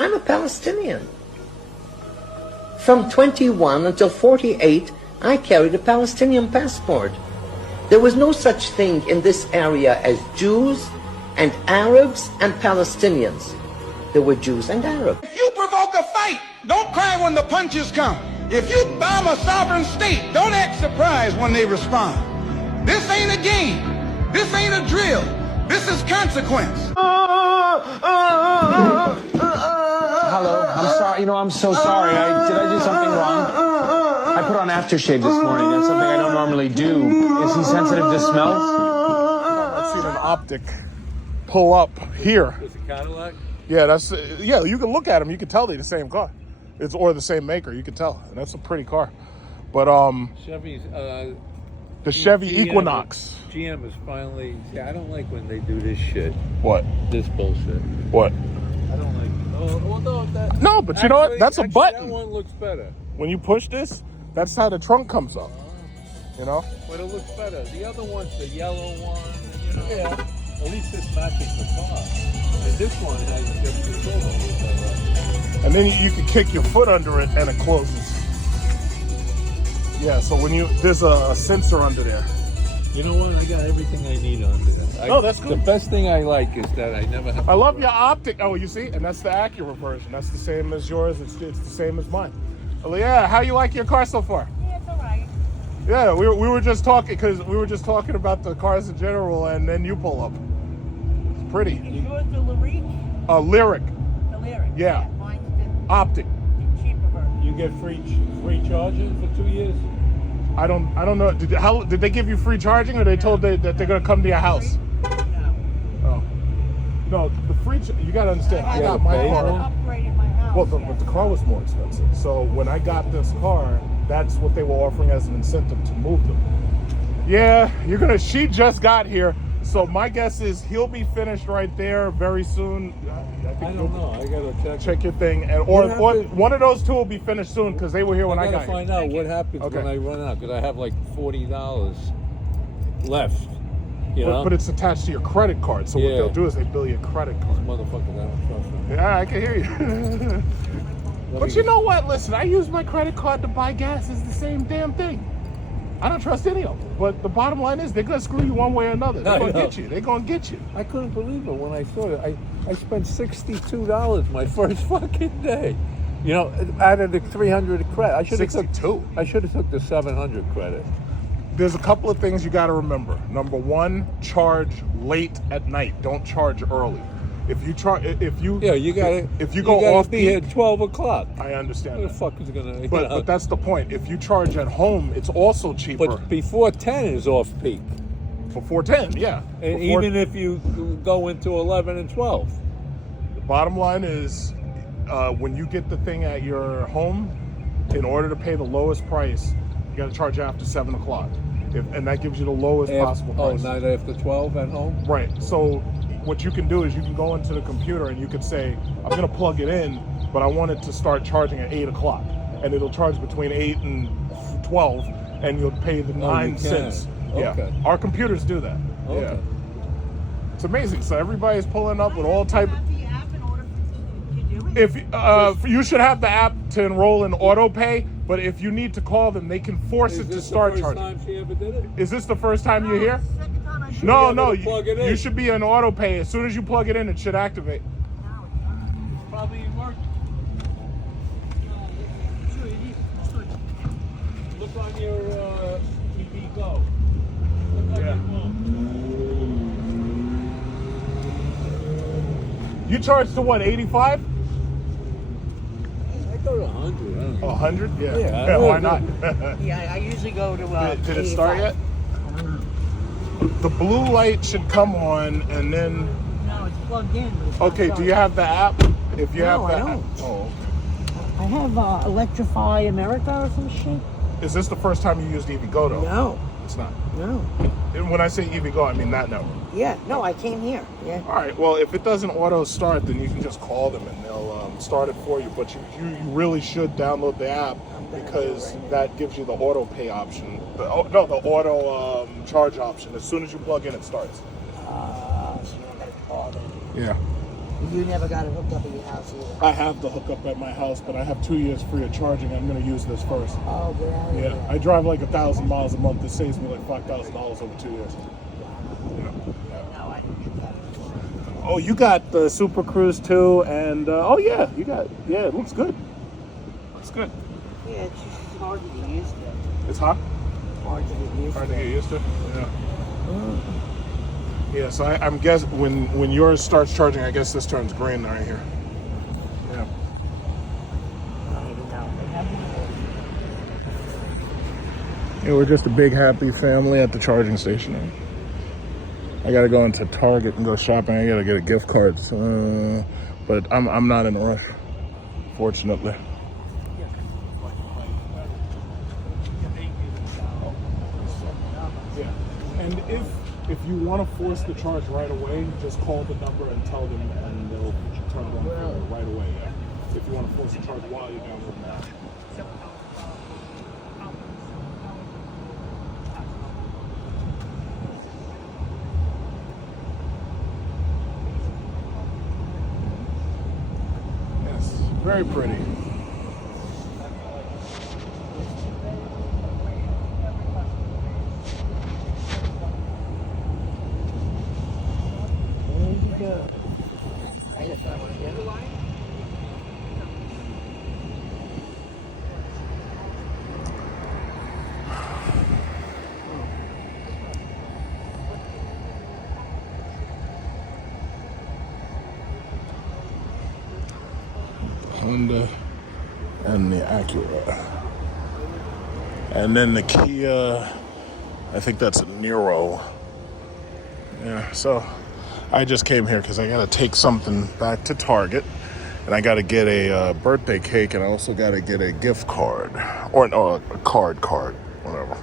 I'm a Palestinian. From 21 until 48, I carried a Palestinian passport. There was no such thing in this area as Jews and Arabs and Palestinians. There were Jews and Arabs. If you provoke a fight, don't cry when the punches come. If you bomb a sovereign state, don't act surprised when they respond. This ain't a game. This ain't a drill. This is consequence. Hello, I'm sorry. I'm so sorry. Did I do something wrong? I put on aftershave this morning. That's something I don't normally do. Is he sensitive to smells? I've seen an Optic pull up here. It's a Cadillac? Yeah, you can look at them. You can tell they're the same car. Or the same maker. You can tell. And that's a pretty car. But Chevy's the Chevy GM, Equinox. GM is finally. Yeah, I don't like when they do this shit. What? This bullshit. What? I don't like. Although that. No, but you know what? That's a button. That one looks better. When you push this, that's how the trunk comes up. You know? But it looks better. The other one's the yellow one. Yeah. At least this matches the car. And this one has just the silver. And then you can kick your foot under it and it closes. Yeah, so there's a sensor under there. You know what? I got everything I need under there. Oh, that's good. The best thing I like is that I never have. I love your Optic. Oh, you see? And that's the Acura version. That's the same as yours. It's the same as mine. Well, yeah, how you like your car so far? Yeah, it's all right. Yeah, we were just talking about the cars in general, and then you pull up. It's pretty. Is yours the Lyric? Lyric. The Lyric. Yeah. Mine's Optic. the cheaper version. You get free charging for 2 years. I don't know. Did they give you free charging, or they told that they're gonna come to your house? No. Oh. No, the free. You gotta understand. I got my car. Upgraded my house. Well, but the car was more expensive. So when I got this car, that's what they were offering as an incentive to move them. Yeah, she just got here. So my guess is he'll be finished right there very soon. I don't know. I gotta check your thing, or one of those two will be finished soon because they were here when I got here. I gotta find out what happens when I run out because I have like $40 left. You know? But it's attached to your credit card. So what they'll do is they bill your credit card. Motherfuckers, I don't trust them. Yeah, I can hear you. But you know what? Listen, I use my credit card to buy gas. It's the same damn thing. I don't trust any of them. But the bottom line is they're going to screw you one way or another. They're going to get you. They're going to get you. I couldn't believe it when I saw it. I spent $62 my first fucking day. Out of the 300 credit. I should have took the 700 credit. There's a couple of things you got to remember. Number one, charge late at night. Don't charge early. If you go off be here at 12 o'clock. I understand. Who the fuck is gonna? But that's the point. If you charge at home, it's also cheaper. But before 10 is off peak. Before 10, yeah. And even if you go into 11 and 12. The bottom line is, when you get the thing at your home, in order to pay the lowest price, you got to charge after 7 o'clock, and that gives you the lowest possible price. Oh, not after 12 at home. Right. So what you can do is you can go into the computer and you could say, I'm going to plug it in, but I want it to start charging at 8 o'clock. And it'll charge between 8 and 12, and you'll pay the 9 cents. Yeah. Okay. Our computers do that. Okay. Yeah. It's amazing. So everybody's pulling up with all type. The app in order to do it. If you should have the app to enroll in auto pay, but if you need to call them, they can force it to start charging. Is this the first time she ever did it? Is this the first time you're here? Second time I should. No, plug it in. you should be in auto pay. As soon as you plug it in, it should activate. Probably worked. Look on your EV Go. Look on your phone. You charge to what, 85? I go to 100. I don't know. 100? Yeah. Yeah, Why not? Yeah, I usually go to. Did it start yet? The blue light should come on, and then. No, it's plugged in. But it's not Okay, do you have the app? If you have No, the I app. don't. Oh, I have Electrify America or some shit. okay. Is this the first time you used EVGO though? No, It's not. no. And when I say EVGO, I mean that network. Yeah, no, I came here. Yeah. All right. Well, if it doesn't auto start, then you can just call them and they'll start it for you. But you really should download the app because that gives you the auto pay option. The auto charge option. As soon as you plug in, it starts. So I gotta call them. Yeah. You never got it hooked up in your house either. I have the hookup at my house, but I have 2 years free of charging. I'm going to use this first. Oh, yeah. Yeah, I drive like 1,000 miles a month. This saves me like $5,000 over 2 years. Yeah. No, I didn't get that. Oh, you got the Super Cruise too, and oh yeah, you got, yeah, it looks good. Looks good. Yeah, it's just hard to get used to. It's hot. Hard to get used Hard to. to get used to. Yeah. Yeah. So I'm guess when yours starts charging, I guess this turns green right here. Yeah. I don't even know. They have Yeah, we're just a big happy family at the charging station. I gotta go into Target and go shopping. I gotta get a gift card, but I'm not in a rush, fortunately. Yeah, and if you want to force the charge right away, just call the number and tell them, and they'll turn it on for you right away. Yeah. If you want to force the charge while you're downloading the app. Very pretty. There you go. I got that one again. Honda and the Acura, and then the Kia. I think that's a Niro. Yeah. So I just came here because I got to take something back to Target, and I got to get a birthday cake, and I also got to get a gift card or no, a card, whatever.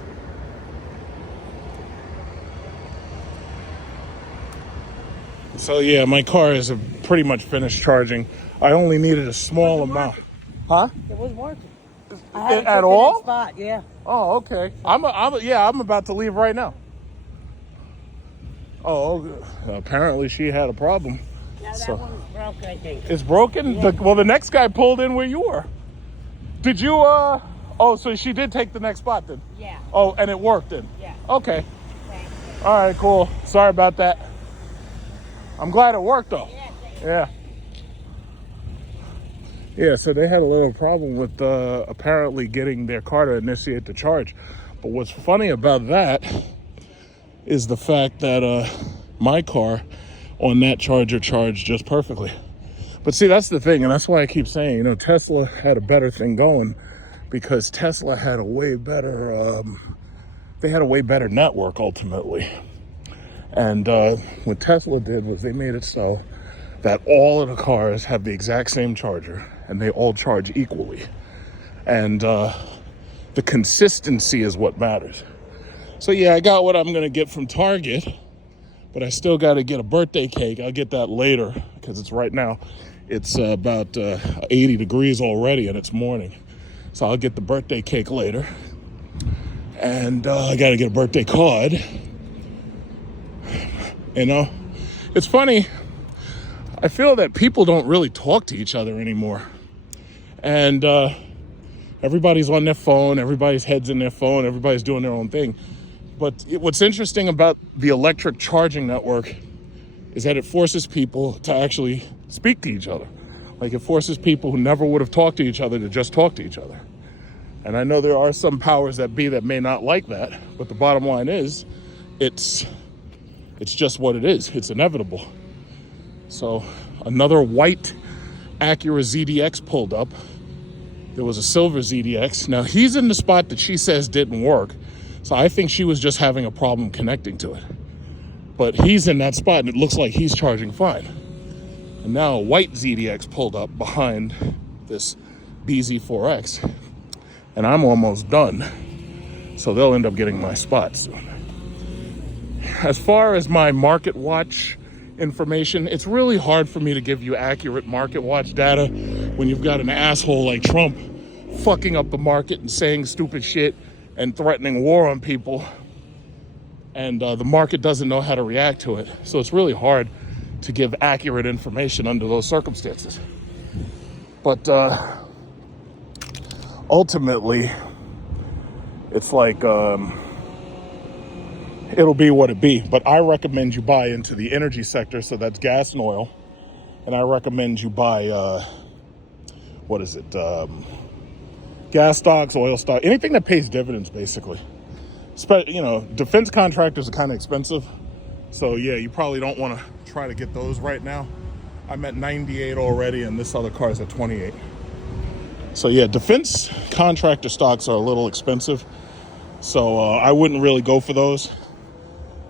So yeah, my car is pretty much finished charging. I only needed a small amount. Huh? It was working. I had it At to the all? next spot, yeah. Oh, okay. I'm about to leave right now. Oh, apparently she had a problem. Now that So- one's broke, I think. It's broken? Yeah. Well, the next guy pulled in where you were. Did you, oh, so she did take the next spot then? Yeah. Oh, and it worked then? Yeah. Okay. Thanks. All right, cool. Sorry about that. I'm glad it worked though. Yeah. Yeah, so they had a little problem with apparently getting their car to initiate the charge. But what's funny about that is the fact that my car on that charger charged just perfectly. But see, that's the thing, and that's why I keep saying, Tesla had a better thing going, because Tesla had a way better, they had a way better network ultimately. And what Tesla did was they made it so that all of the cars have the exact same charger and they all charge equally. And the consistency is what matters. So yeah, I got what I'm gonna get from Target, but I still gotta get a birthday cake. I'll get that later because it's right now. It's about 80 degrees already and it's morning. So I'll get the birthday cake later. And I gotta get a birthday card. It's funny. I feel that people don't really talk to each other anymore. And everybody's on their phone, everybody's head's in their phone, everybody's doing their own thing. But what's interesting about the electric charging network is that it forces people to actually speak to each other. Like, it forces people who never would have talked to each other to just talk to each other. And I know there are some powers that be that may not like that, but the bottom line is, it's just what it is. It's inevitable. So another white Acura ZDX pulled up. There was a silver ZDX. Now he's in the spot that she says didn't work. So I think she was just having a problem connecting to it. But he's in that spot and it looks like he's charging fine. And now a white ZDX pulled up behind this BZ4X. And I'm almost done. So they'll end up getting my spot soon. As far as my Marketwatch information, it's really hard for me to give you accurate Marketwatch data when you've got an asshole like Trump fucking up the market and saying stupid shit and threatening war on people, and the market doesn't know how to react to it. So it's really hard to give accurate information under those circumstances. But ultimately, it's like it'll be what it be. But I recommend you buy into the energy sector, so that's gas and oil. And I recommend you buy, gas stocks, oil stock, anything that pays dividends, basically. Defense contractors are kind of expensive. So, yeah, you probably don't want to try to get those right now. I'm at 98 already, and this other car is at 28. So, yeah, defense contractor stocks are a little expensive. So I wouldn't really go for those.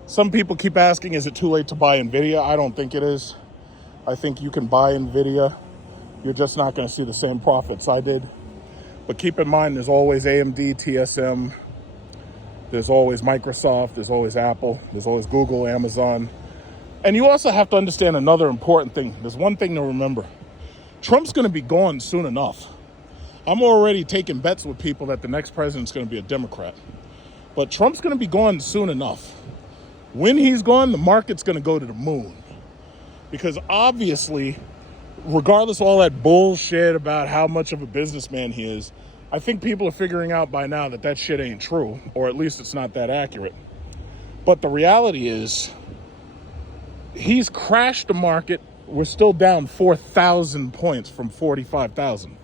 Some people keep asking, is it too late to buy NVIDIA? I don't think it is. I think you can buy NVIDIA. You're just not going to see the same profits I did. But keep in mind, there's always AMD, TSM. There's always Microsoft. There's always Apple. There's always Google, Amazon. And you also have to understand another important thing. There's one thing to remember. Trump's going to be gone soon enough. I'm already taking bets with people that the next president's going to be a Democrat. But Trump's going to be gone soon enough. When he's gone, the market's going to go to the moon. Because obviously, regardless of all that bullshit about how much of a businessman he is, I think people are figuring out by now that that shit ain't true, or at least it's not that accurate. But the reality is, he's crashed the market. We're still down 4,000 points from 45,000.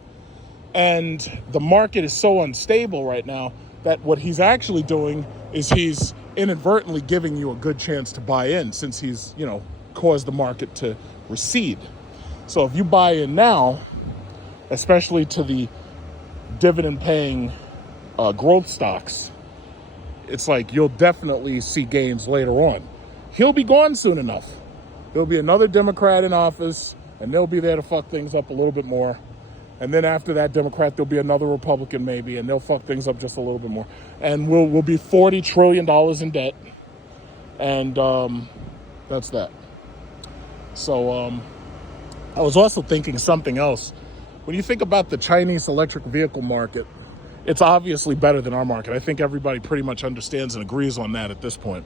And the market is so unstable right now that what he's actually doing is he's inadvertently giving you a good chance to buy in, since he's, caused the market to recede. So if you buy in now, especially to the dividend-paying growth stocks, it's like you'll definitely see gains later on. He'll be gone soon enough. There'll be another Democrat in office, and they'll be there to fuck things up a little bit more. And then after that Democrat, there'll be another Republican maybe, and they'll fuck things up just a little bit more. And we'll be $40 trillion in debt. And that's that. So I was also thinking something else. When you think about the Chinese electric vehicle market, it's obviously better than our market. I think everybody pretty much understands and agrees on that at this point.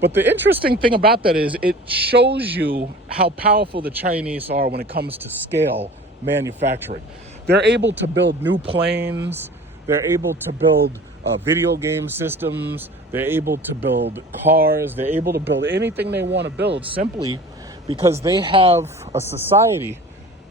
But the interesting thing about that is it shows you how powerful the Chinese are when it comes to scale manufacturing. They're able to build new planes. They're able to build video game systems. They're able to build cars. They're able to build anything they want to build simply because they have a society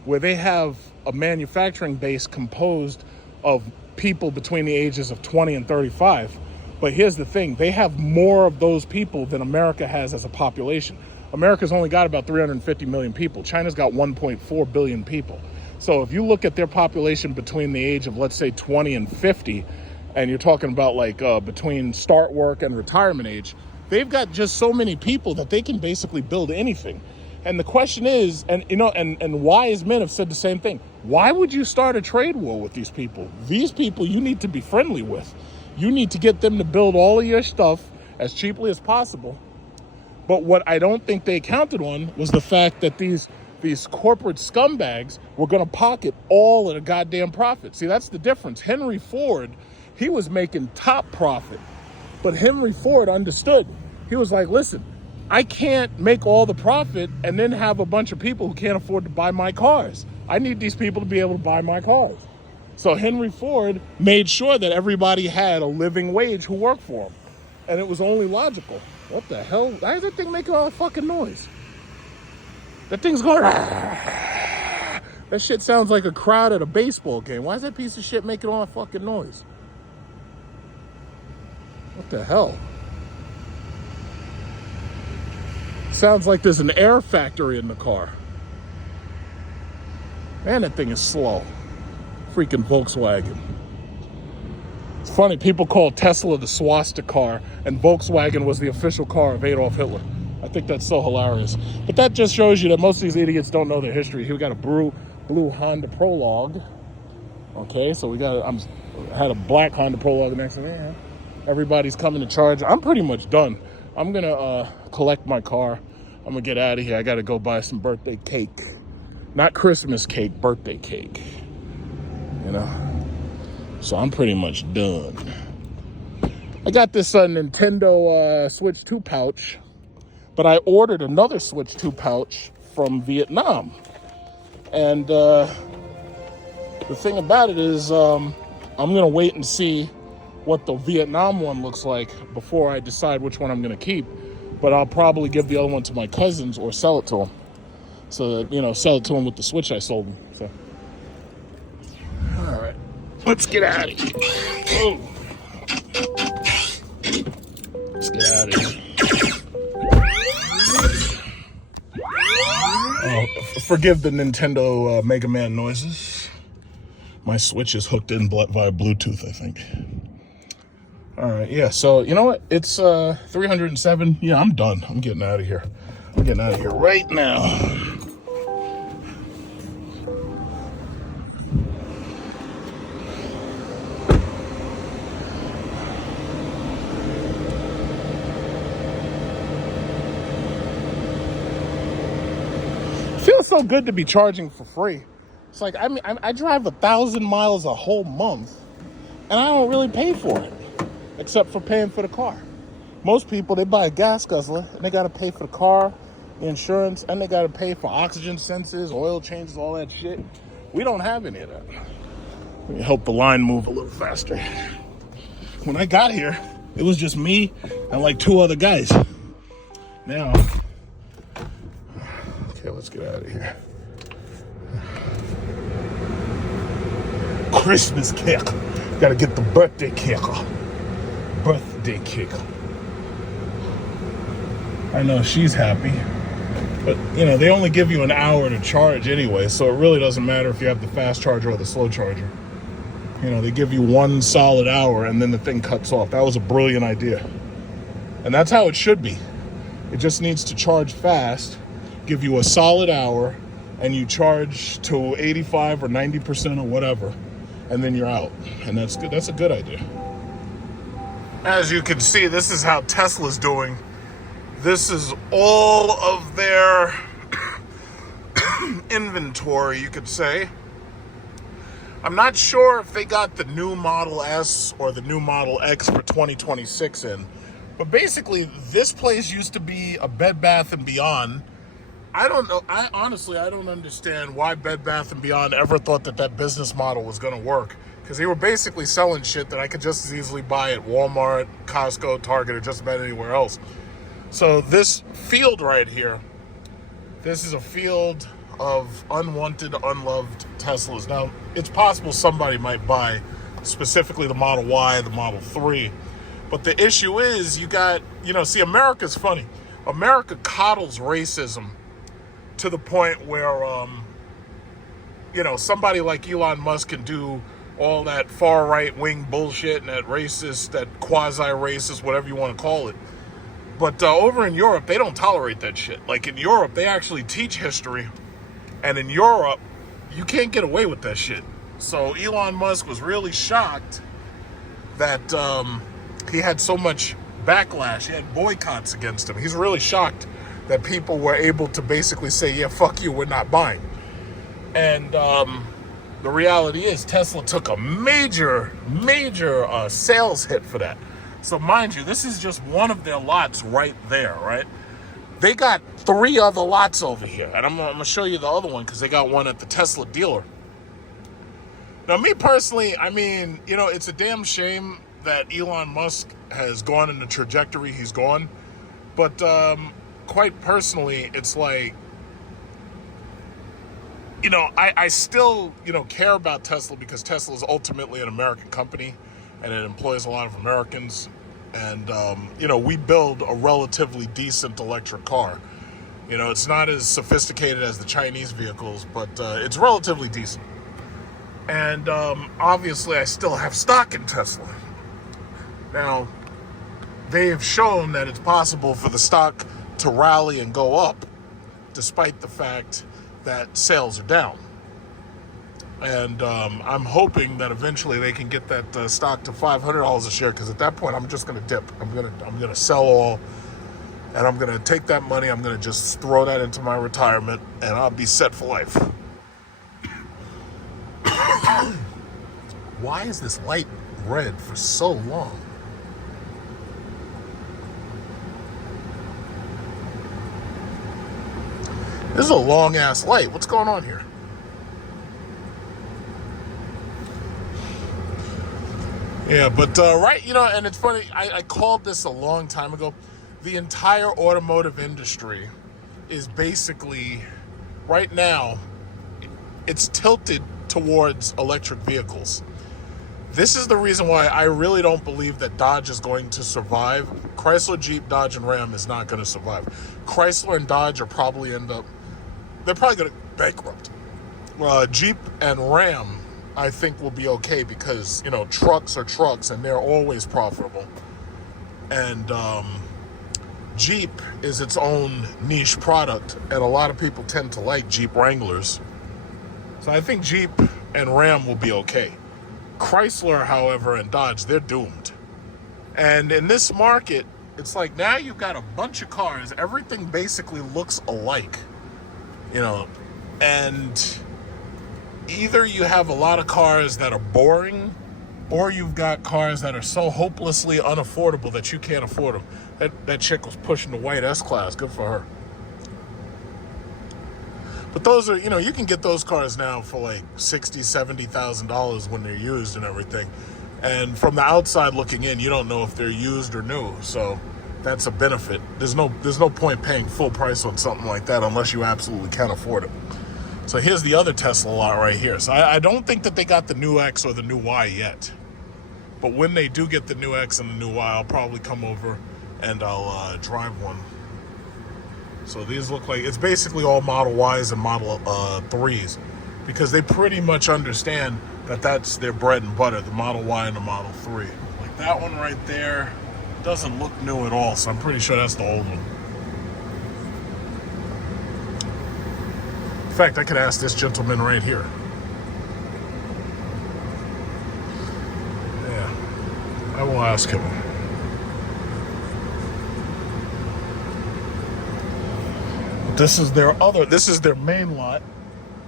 where they have a manufacturing base composed of people between the ages of 20 and 35. But here's the thing, they have more of those people than America has as a population. America's only got about 350 million people. China's got 1.4 billion people. So if you look at their population between the age of, let's say, 20 and 50, and you're talking about between start work and retirement age, they've got just so many people that they can basically build anything. And the question is, and wise men have said the same thing. Why would you start a trade war with these people? These people you need to be friendly with. You need to get them to build all of your stuff as cheaply as possible. But what I don't think they counted on was the fact that these corporate scumbags were going to pocket all of the goddamn profit. See, that's the difference. Henry Ford, he was making top profit. But Henry Ford understood. He was like, listen, I can't make all the profit and then have a bunch of people who can't afford to buy my cars. I need these people to be able to buy my cars. So Henry Ford made sure that everybody had a living wage who worked for him. And it was only logical. What the hell? Why is that thing making all that fucking noise? That thing's going... That shit sounds like a crowd at a baseball game. Why is that piece of shit making all that fucking noise? What the hell? Sounds like there's an air factory in the car. Man, that thing is slow. Freaking Volkswagen. It's funny, people call Tesla the swastika car, and Volkswagen was the official car of Adolf Hitler. I think that's so hilarious. But that just shows you that most of these idiots don't know their history. Here we got a blue Honda Prologue. Okay, so I had a black Honda Prologue next to me. Yeah. Everybody's coming to charge. I'm pretty much done. I'm gonna collect my car. I'm gonna get out of here. I gotta go buy some birthday cake. Not Christmas cake, birthday cake. So I'm pretty much done. I got this Nintendo Switch 2 pouch, but I ordered another Switch 2 pouch from Vietnam. And the thing about it is I'm going to wait and see what the Vietnam one looks like before I decide which one I'm going to keep. But I'll probably give the other one to my cousins or sell it to them. So that, you know, sell it to them with the Switch I sold them. So, all right, let's get out of here. Oh. Let's get out of here. Oh, forgive the Nintendo Mega Man noises. My Switch is hooked in via Bluetooth, I think. All right, yeah, so you know what? It's 307. Yeah, I'm done. I'm getting out of here. I'm getting out of here right now. Feels so good to be charging for free. It's like, I mean, I drive 1,000 miles a whole month, and I don't really pay for it, except for paying for the car. Most people, they buy a gas guzzler, and they got to pay for the car, the insurance, and they got to pay for oxygen sensors, oil changes, all that shit. We don't have any of that. Let me help the line move a little faster. When I got here, it was just me and like 2 other guys. Now, okay, let's get out of here. Christmas cake. Gotta get the birthday cake. Birthday cake. I know she's happy. But, you know, they only give you an hour to charge anyway, so it really doesn't matter if you have the fast charger or the slow charger. You know, they give you 1 solid hour and then the thing cuts off. That was a brilliant idea. And that's how it should be. It just needs to charge fast, give you a solid hour, and you charge to 85 or 90% or whatever, and then you're out. And that's good. That's a good idea. As you can see, this is how Tesla's doing. This is all of their inventory, you could say. I'm not sure if they got the new Model S or the new Model X for 2026 in, but basically this place used to be a Bed Bath & Beyond. I don't know. I honestly don't understand why Bed Bath & Beyond ever thought that that business model was going to work, because they were basically selling shit that I could just as easily buy at Walmart, Costco, Target, or just about anywhere else. So this field right here, this is a field of unwanted, unloved Teslas. Now, it's possible somebody might buy specifically the Model Y, the Model 3. But the issue is you got, you know, see, America's funny. America coddles racism to the point where, you know, somebody like Elon Musk can do all that far right wing bullshit and that racist, that quasi-racist, whatever you want to call it. But over in Europe, they don't tolerate that shit. Like in Europe, they actually teach history. And in Europe, you can't get away with that shit. So Elon Musk was really shocked that he had so much backlash. He had boycotts against him. He's really shocked that people were able to basically say, yeah, fuck you, we're not buying. And the reality is Tesla took a major sales hit for that. So mind you, this is just one of their lots right there, right? They got 3 other lots over here. And I'm going to show you the other one because they got one at the Tesla dealer. Now, me personally, I mean, you know, it's a damn shame that Elon Musk has gone in the trajectory he's gone. But quite personally, it's like, you know, I still, you know, care about Tesla because Tesla is ultimately an American company and it employs a lot of Americans. And, you know, we build a relatively decent electric car. You know, it's not as sophisticated as the Chinese vehicles, but it's relatively decent. And obviously, I still have stock in Tesla. Now, they have shown that it's possible for the stock to rally and go up, despite the fact that sales are down. And I'm hoping that eventually they can get that stock to $500 a share, because at that point I'm just going to dip. I'm going to sell all, and I'm going to take that money. I'm going to just throw that into my retirement, and I'll be set for life. Why is this light red for so long? This is a long-ass light. What's going on here? Yeah, but right, you know, and it's funny, I called this a long time ago. The entire automotive industry is basically, right now, it's tilted towards electric vehicles. This is the reason why I really don't believe that Dodge is going to survive. Chrysler, Jeep, Dodge, and Ram is not going to survive. Chrysler and Dodge are probably they're probably going to bankrupt. Jeep and Ram, I think, will be okay because, you know, trucks are trucks and they're always profitable. And Jeep is its own niche product, and a lot of people tend to like Jeep Wranglers. So I think Jeep and Ram will be okay. Chrysler, however, and Dodge, they're doomed. And in this market, it's like now you've got a bunch of cars. Everything basically looks alike, you know, and either you have a lot of cars that are boring, or you've got cars that are so hopelessly unaffordable that you can't afford them. That chick was pushing the white S-Class. Good for her. But those are, you know, you can get those cars now for like $60,000, $70,000 when they're used and everything. And from the outside looking in, you don't know if they're used or new. So that's a benefit. There's no point paying full price on something like that unless you absolutely can't afford it. So here's the other Tesla lot right here. So I don't think that they got the new X or the new Y yet. But when they do get the new X and the new Y, I'll probably come over and I'll drive one. So these look like, it's basically all Model Ys and Model 3s, because they pretty much understand that that's their bread and butter, the Model Y and the Model 3. Like that one right there doesn't look new at all, so I'm pretty sure that's the old one. In fact, I could ask this gentleman right here. Yeah, I will ask him. This is their main lot,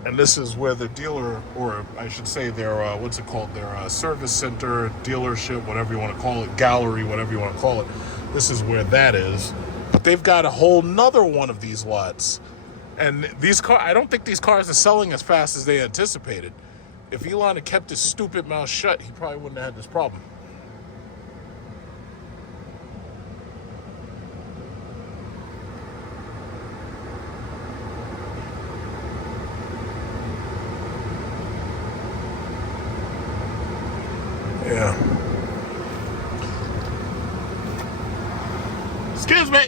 and this is where the dealer, or I should say their, what's it called? Their service center, dealership, whatever you want to call it, gallery, whatever you want to call it. This is where that is. But they've got a whole nother one of these lots. And these cars, I don't think these cars are selling as fast as they anticipated. If Elon had kept his stupid mouth shut, he probably wouldn't have had this problem. Yeah. Excuse me.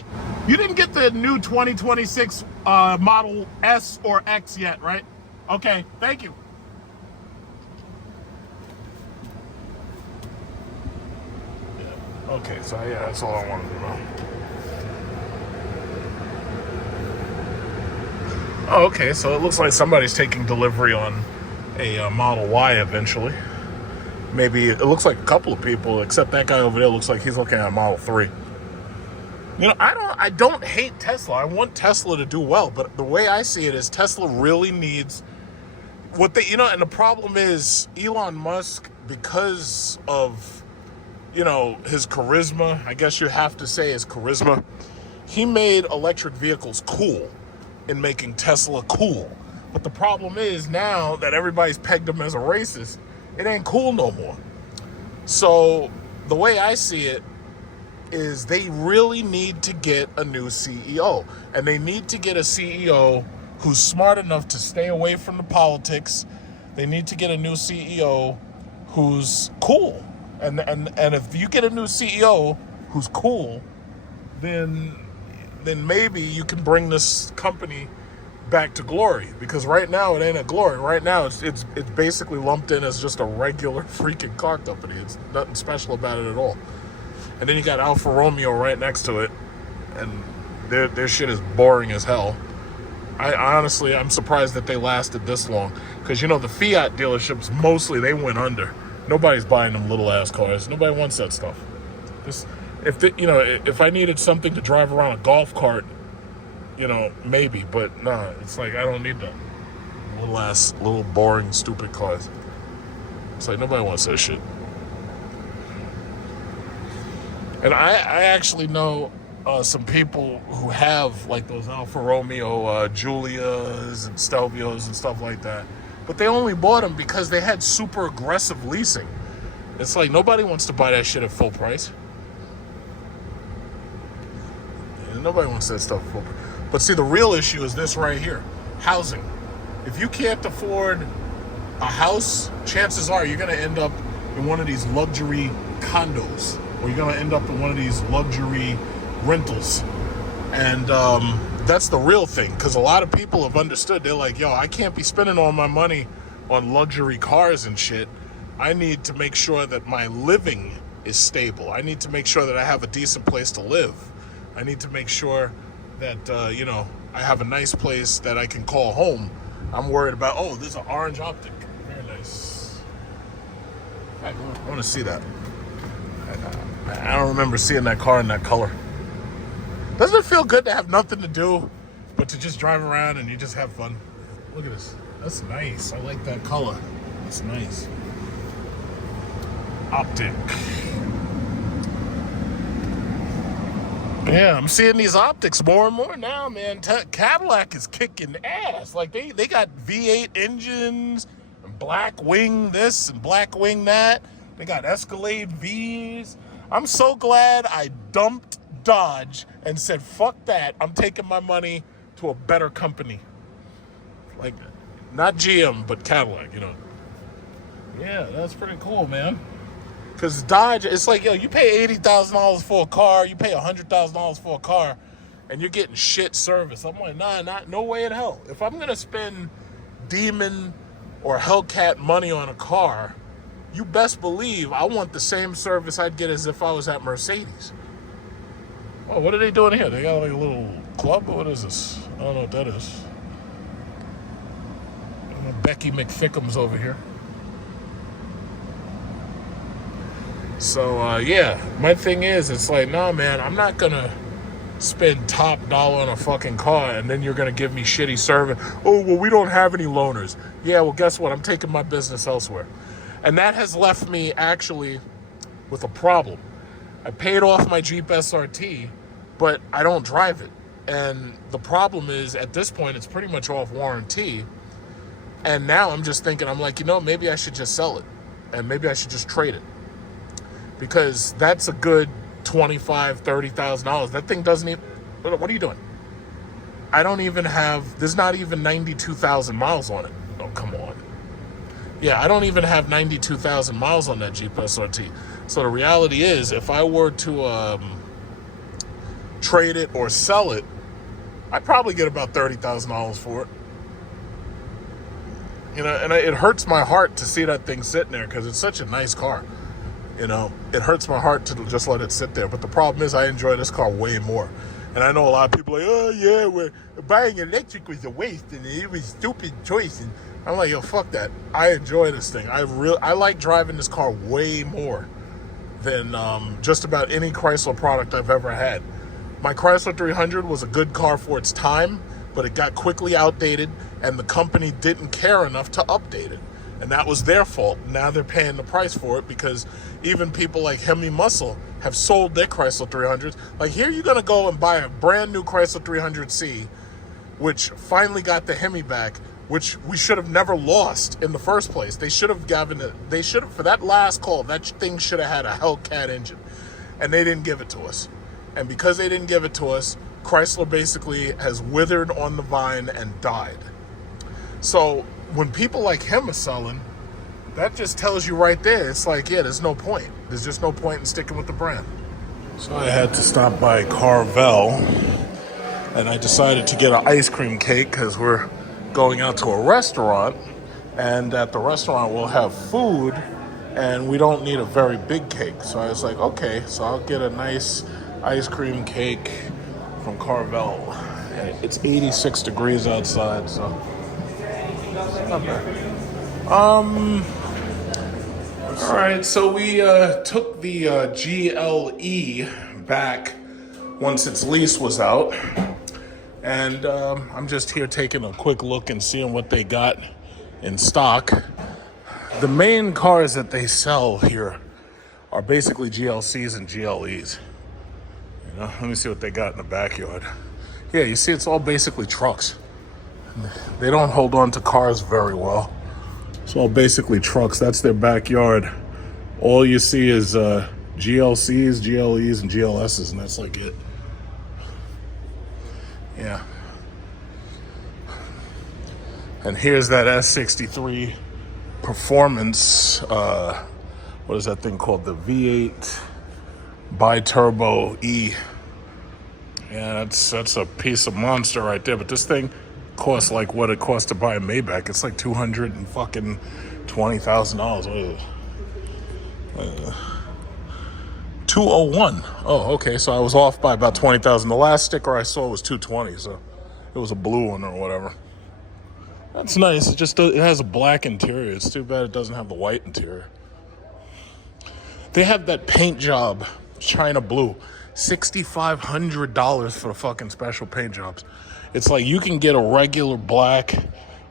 You didn't get the new 2026 Model S or X yet, right? Okay, thank you. Yeah. Okay, so yeah, that's all I wanted to know. Oh, okay, so it looks like somebody's taking delivery on a Model Y eventually. Maybe it looks like a couple of people, except that guy over there looks like he's looking at a Model 3. You know, I don't hate Tesla. I want Tesla to do well, but the way I see it is Tesla really needs what they, you know, and the problem is Elon Musk, because of, you know, his charisma, I guess you have to say his charisma, he made electric vehicles cool in making Tesla cool. But the problem is now that everybody's pegged him as a racist, it ain't cool no more. So the way I see it is they really need to get a new CEO. And they need to get a CEO who's smart enough to stay away from the politics. They need to get a new CEO who's cool. And if you get a new CEO who's cool, then maybe you can bring this company back to glory, because right now it ain't a glory. Right now it's basically lumped in as just a regular freaking car company. It's nothing special about it at all. And then you got Alfa Romeo right next to it, and their shit is boring as hell. I'm surprised that they lasted this long, because you know the Fiat dealerships mostly they went under. Nobody's buying them little ass cars. Nobody wants that stuff. If I needed something to drive around a golf cart, you know, maybe, but nah, it's like I don't need that little boring stupid cars. It's like nobody wants that shit. And I actually know some people who have like those Alfa Romeo Giulias and Stelvios and stuff like that, but they only bought them because they had super aggressive leasing. It's like nobody wants to buy that shit at full price. Yeah, nobody wants that stuff at full price. But see, the real issue is this right here: housing. If you can't afford a house, chances are you're going to end up in one of these luxury condos, or you're going to end up in one of these luxury rentals. And that's the real thing, because a lot of people have understood. They're like, yo, I can't be spending all my money on luxury cars and shit. I need to make sure that my living is stable. I need to make sure that I have a decent place to live. I need to make sure that, you know, I have a nice place that I can call home. I'm worried about, oh, there's an orange Optic. Very nice. I want to see that. I don't remember seeing that car in that color. Doesn't it feel good to have nothing to do but to just drive around and you just have fun? Look at this. That's nice. I like that color. That's nice. Optic. Yeah, I'm seeing these optics more and more now, man. Cadillac is kicking ass. Like they got V8 engines and black wing this and black wing that. They got Escalade V's. I'm so glad I dumped Dodge and said, fuck that. I'm taking my money to a better company. Like, not GM, but Cadillac, you know. Yeah, that's pretty cool, man. Because Dodge, it's like, yo, you pay $80,000 for a car, you pay $100,000 for a car, and you're getting shit service. I'm like, no way in hell. If I'm going to spend Demon or Hellcat money on a car, you best believe I want the same service I'd get as if I was at Mercedes. Oh, what are they doing here? They got like a little club? What is this? I don't know what that is. Becky McFickham's over here. So, yeah, my thing is, it's like, nah, man, I'm not going to spend top dollar on a fucking car and then you're going to give me shitty service. Oh, well, we don't have any loaners. Yeah, well, guess what? I'm taking my business elsewhere. And that has left me actually with a problem. I paid off my Jeep SRT, but I don't drive it. And the problem is, at this point, it's pretty much off warranty. And now I'm just thinking, I'm like, you know, maybe I should just sell it. And maybe I should just trade it. Because that's a good $25,000, $30,000. That thing doesn't even... What are you doing? I don't even have... There's not even 92,000 miles on it. Oh, come on. Yeah, I don't even have 92,000 miles on that Jeep SRT. So the reality is, if I were to trade it or sell it, I'd probably get about $30,000 for it. You know, and it hurts my heart to see that thing sitting there because it's such a nice car. You know, it hurts my heart to just let it sit there. But the problem is I enjoy this car way more. And I know a lot of people are like, oh, yeah, we're buying electric was a waste and it was a stupid choice. And I'm like, yo, fuck that. I enjoy this thing. I like driving this car way more than just about any Chrysler product I've ever had. My Chrysler 300 was a good car for its time, but it got quickly outdated and the company didn't care enough to update it. And that was their fault. Now they're paying the price for it because even people like Hemi Muscle have sold their Chrysler 300s. Like, here you're going to go and buy a brand new Chrysler 300C, which finally got the Hemi back, which we should have never lost in the first place. They should have given it, for that last call, that thing should have had a Hellcat engine. And they didn't give it to us. And because they didn't give it to us, Chrysler basically has withered on the vine and died. So when people like him are selling, that just tells you right there, it's like, yeah, there's no point. There's just no point in sticking with the brand. So I had to stop by Carvel, and I decided to get an ice cream cake because we're going out to a restaurant, and at the restaurant we'll have food, and we don't need a very big cake. So I was like, okay, so I'll get a nice ice cream cake from Carvel. It's 86 degrees outside, so not bad. All right, so we took the GLE back once its lease was out, and I'm just here taking a quick look and seeing what they got in stock. The main cars that they sell here are basically GLCs and GLEs. You Let me see what they got in the backyard. Yeah, you see, it's all basically trucks. They don't hold on to cars very well. It's all basically trucks. That's their backyard. All you see is GLCs, GLEs, and GLSs, and that's like it. Yeah. And here's that S63 Performance, what is that thing called? The V8 Bi-Turbo E. Yeah, that's a piece of monster right there. But this thing costs like what it costs to buy a Maybach. It's like $220,000. 201. Oh, okay. So I was off by about 20,000. The last sticker I saw was 220, so it was a blue one or whatever. That's nice. It has a black interior. It's too bad it doesn't have the white interior. They have that paint job, China blue, $6,500 for the fucking special paint jobs. It's like you can get a regular black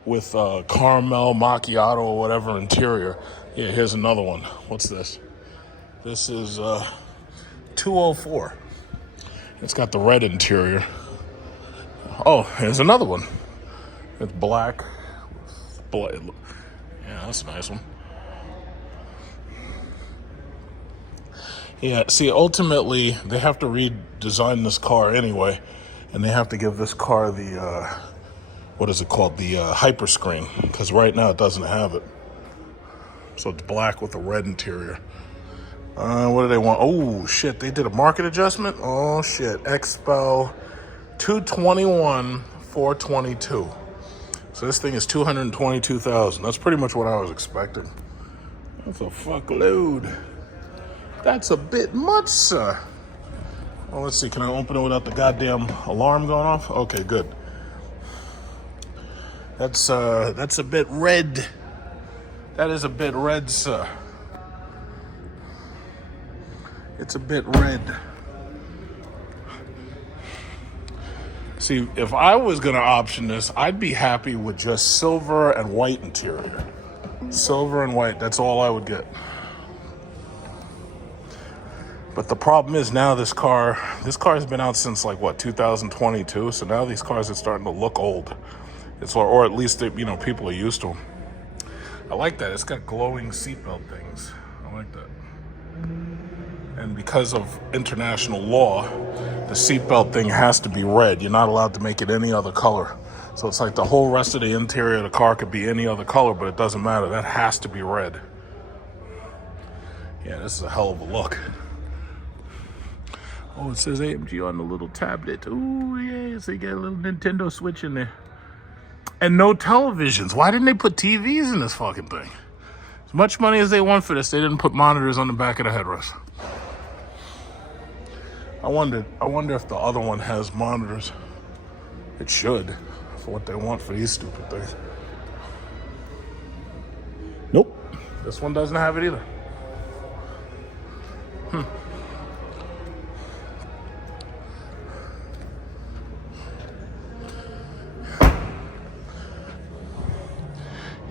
with caramel macchiato or whatever interior. Yeah, here's another one. What's this? This is 204. It's got the red interior. Oh, here's another one. It's black. Yeah, that's a nice one. Yeah, see, ultimately, they have to redesign this car anyway, and they have to give this car the, what is it called? The hyperscreen, because right now it doesn't have it. So it's black with a red interior. What do they want? Oh, shit, they did a market adjustment? Oh, shit, Expel 221, 422. So this thing is $222,000. That's pretty much what I was expecting. That's a fuckload. That's a bit much, sir. Well, let's see. Can I open it without the goddamn alarm going off? Okay, good. That's a bit red. That is a bit red, sir. It's a bit red. See, if I was going to option this, I'd be happy with just silver and white interior. Silver and white, that's all I would get. But the problem is now this car has been out since like, what, 2022? So now these cars are starting to look old. Or at least, people are used to them. I like that. It's got glowing seatbelt things. I like that. And because of international law, the seatbelt thing has to be red. You're not allowed to make it any other color. So it's like the whole rest of the interior of the car could be any other color, but it doesn't matter. That has to be red. Yeah, this is a hell of a look. Oh, it says AMG on the little tablet. Ooh, yeah, so you got a little Nintendo Switch in there. And no televisions. Why didn't they put TVs in this fucking thing? As much money as they want for this, they didn't put monitors on the back of the headrest. I wonder if the other one has monitors. It should, for what they want for these stupid things. Nope, this one doesn't have it either.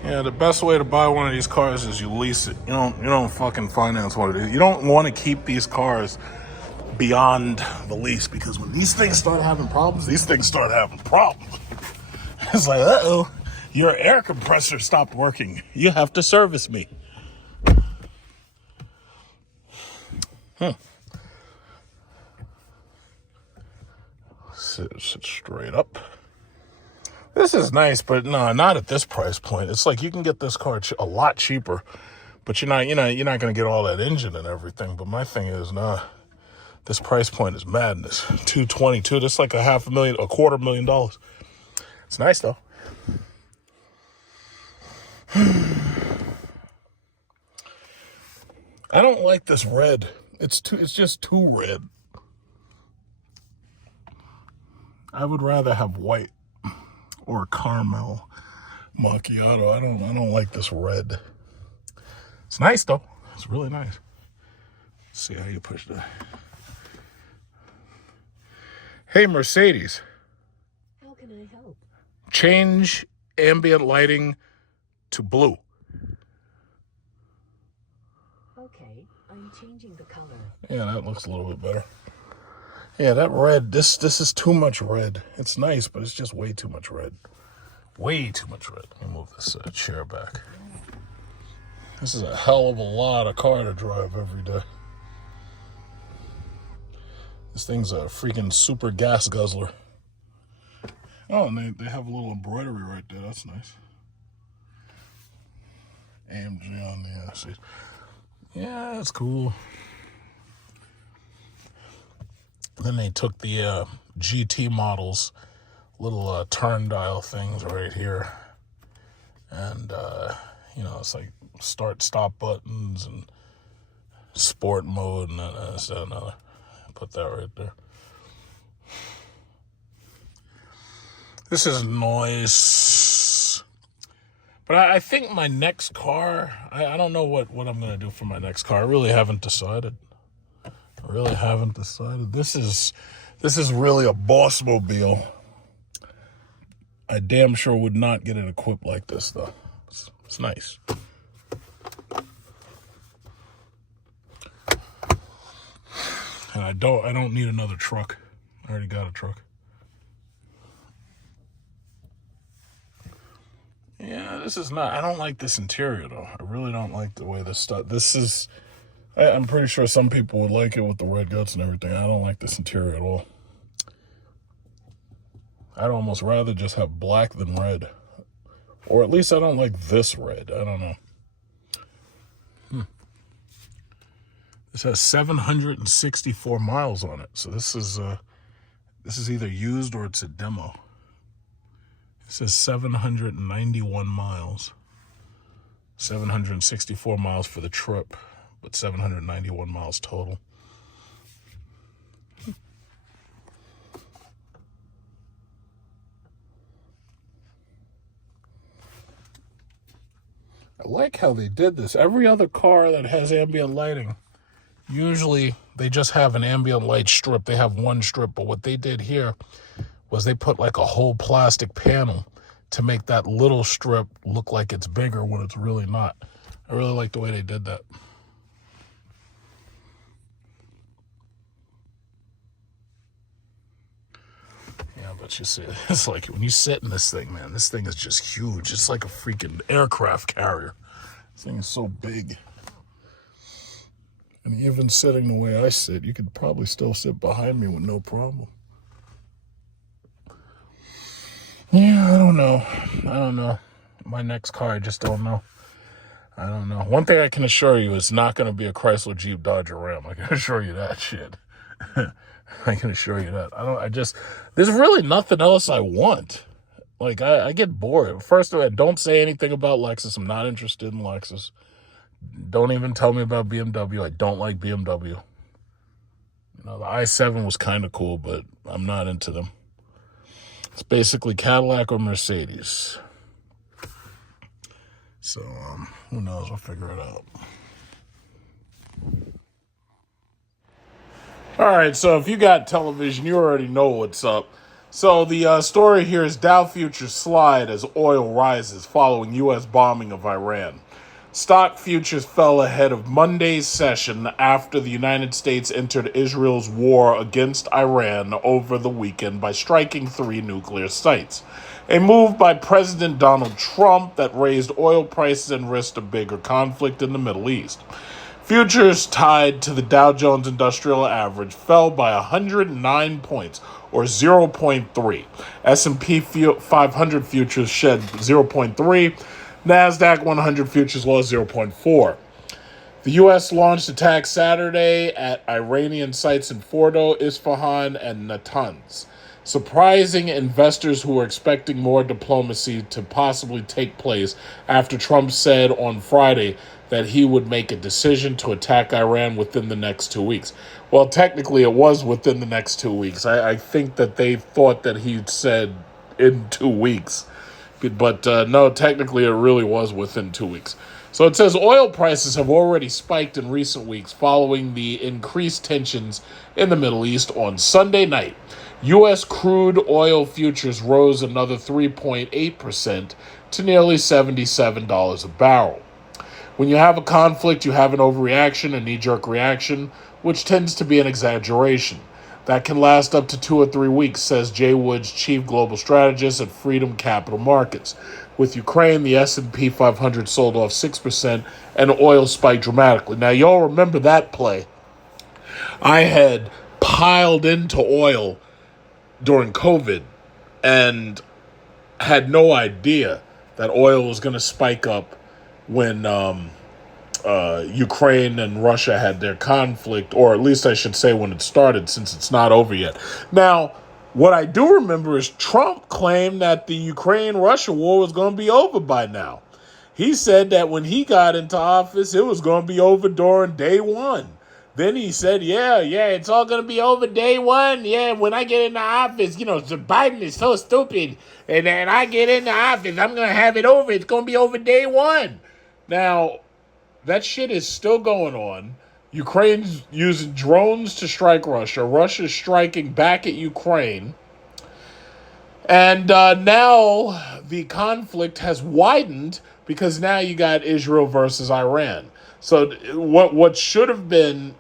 Yeah, the best way to buy one of these cars is you lease it. You don't fucking finance one of these. You don't want to keep these cars beyond the lease, because when these things start having problems, It's like, uh-oh, your air compressor stopped working. You have to service me. Sit straight up. This is nice, but no, not at this price point. It's like you can get this car a lot cheaper, but you're not going to get all that engine and everything. But my thing is, nah. This price point is madness. $222. That's like $250,000. It's nice though. I don't like this red. It's just too red. I would rather have white or caramel macchiato. I don't like this red. It's nice though. It's really nice. Let's see how you push that. Hey, Mercedes. How can I help? Change ambient lighting to blue. Okay, I'm changing the color. Yeah, that looks a little bit better. Yeah, that red, this is too much red. It's nice, but it's just way too much red. Way too much red. Let me move this chair back. This is a hell of a lot of car to drive every day. This thing's a freaking super gas guzzler. Oh, and they have a little embroidery right there. That's nice. AMG on the seat. Yeah, that's cool. Then they took the GT models, little turn dial things right here. And, it's like start, stop buttons and sport mode and another. Put that right there. This is nice. But I think my next car, I don't know what I'm going to do for my next car. I really haven't decided. This is really a boss-mobile. I damn sure would not get it equipped like this, though. It's nice. And I don't need another truck. I already got a truck. Yeah, this is not, I don't like this interior, though. I really don't like the way this stuff, I'm pretty sure some people would like it with the red guts and everything. I don't like this interior at all. I'd almost rather just have black than red. Or at least I don't like this red. I don't know. This has 764 miles on it. So this is either used or it's a demo. It says 791 miles. 764 miles for the trip, but 791 miles total. I like how they did this. Every other car that has ambient lighting, usually they just have an ambient light strip. They have one strip, but what they did here was they put like a whole plastic panel to make that little strip look like it's bigger when it's really not. I really like the way they did that. Yeah, but you see, it's like when you sit in this thing, man, this thing is just huge. It's like a freaking aircraft carrier. This thing is so big. And even sitting the way I sit, you could probably still sit behind me with no problem. Yeah, I don't know. My next car, I just don't know. I don't know. One thing I can assure you is not going to be a Chrysler, Jeep, Dodge, or Ram. I can assure you that shit. I can assure you that. There's really nothing else I want. Like, I get bored. First of all, don't say anything about Lexus. I'm not interested in Lexus. Don't even tell me about BMW. I don't like BMW. The i7 was kind of cool, but I'm not into them. It's basically Cadillac or Mercedes. So, who knows? I'll figure it out. All right, so if you got television, you already know what's up. So the story here is Dow futures slide as oil rises following U.S. bombing of Iran. Stock futures fell ahead of Monday's session after the United States entered Israel's war against Iran over the weekend by striking 3 nuclear sites. A move by President Donald Trump that raised oil prices and risked a bigger conflict in the Middle East. Futures tied to the Dow Jones Industrial Average fell by 109 points, or 0.3. S&P 500 futures shed 0.3. NASDAQ 100 futures lost 0.4. The U.S. launched attacks Saturday at Iranian sites in Fordo, Isfahan, and Natanz, surprising investors who were expecting more diplomacy to possibly take place after Trump said on Friday that he would make a decision to attack Iran within the next 2 weeks. Well, technically, it was within the next 2 weeks. I think that they thought that he'd said in 2 weeks. But no, technically, it really was within 2 weeks. So it says oil prices have already spiked in recent weeks following the increased tensions in the Middle East. On Sunday night, U.S. crude oil futures rose another 3.8% to nearly $77 a barrel. When you have a conflict, you have an overreaction, a knee-jerk reaction, which tends to be an exaggeration. That can last up to 2 or 3 weeks, says Jay Woods, chief global strategist at Freedom Capital Markets. With Ukraine, the S&P 500 sold off 6% and oil spiked dramatically. Now, y'all remember that play. I had piled into oil during COVID and had no idea that oil was going to spike up when Ukraine and Russia had their conflict, or at least I should say when it started, since it's not over yet. Now, what I do remember is Trump claimed that the Ukraine-Russia war was going to be over by now. He said that when he got into office, it was going to be over during day one. Then he said, yeah, it's all going to be over day one. Yeah, when I get into office, Biden is so stupid. And then I get into office, I'm going to have it over. It's going to be over day one. Now, that shit is still going on. Ukraine's using drones to strike Russia. Russia's striking back at Ukraine. And now the conflict has widened because now you got Israel versus Iran. So what should have been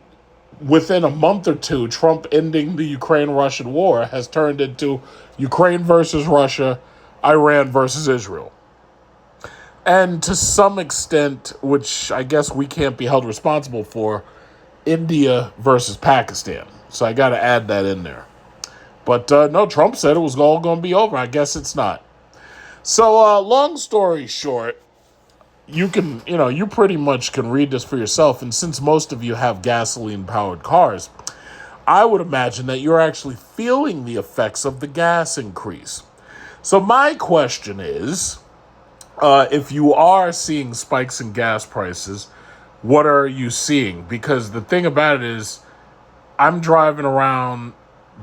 within a month or two, Trump ending the Ukraine-Russian war has turned into Ukraine versus Russia, Iran versus Israel. And to some extent, which I guess we can't be held responsible for, India versus Pakistan. So I got to add that in there. But no, Trump said it was all going to be over. I guess it's not. So long story short, you pretty much can read this for yourself. And since most of you have gasoline-powered cars, I would imagine that you're actually feeling the effects of the gas increase. So my question is, if you are seeing spikes in gas prices, what are you seeing? Because the thing about it is, I'm driving around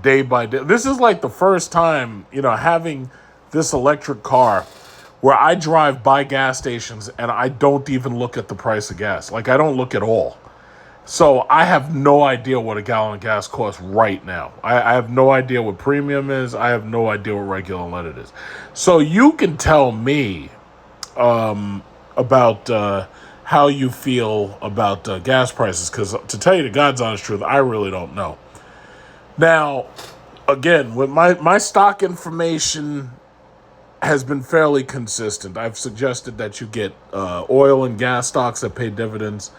day by day. This is like the first time, having this electric car where I drive by gas stations and I don't even look at the price of gas. Like, I don't look at all. So I have no idea what a gallon of gas costs right now. I have no idea what premium is. I have no idea what regular unleaded is. So you can tell me about how you feel about gas prices, because to tell you the God's honest truth, I really don't know. Now, again, with my stock information has been fairly consistent. I've suggested that you get oil and gas stocks that pay dividends.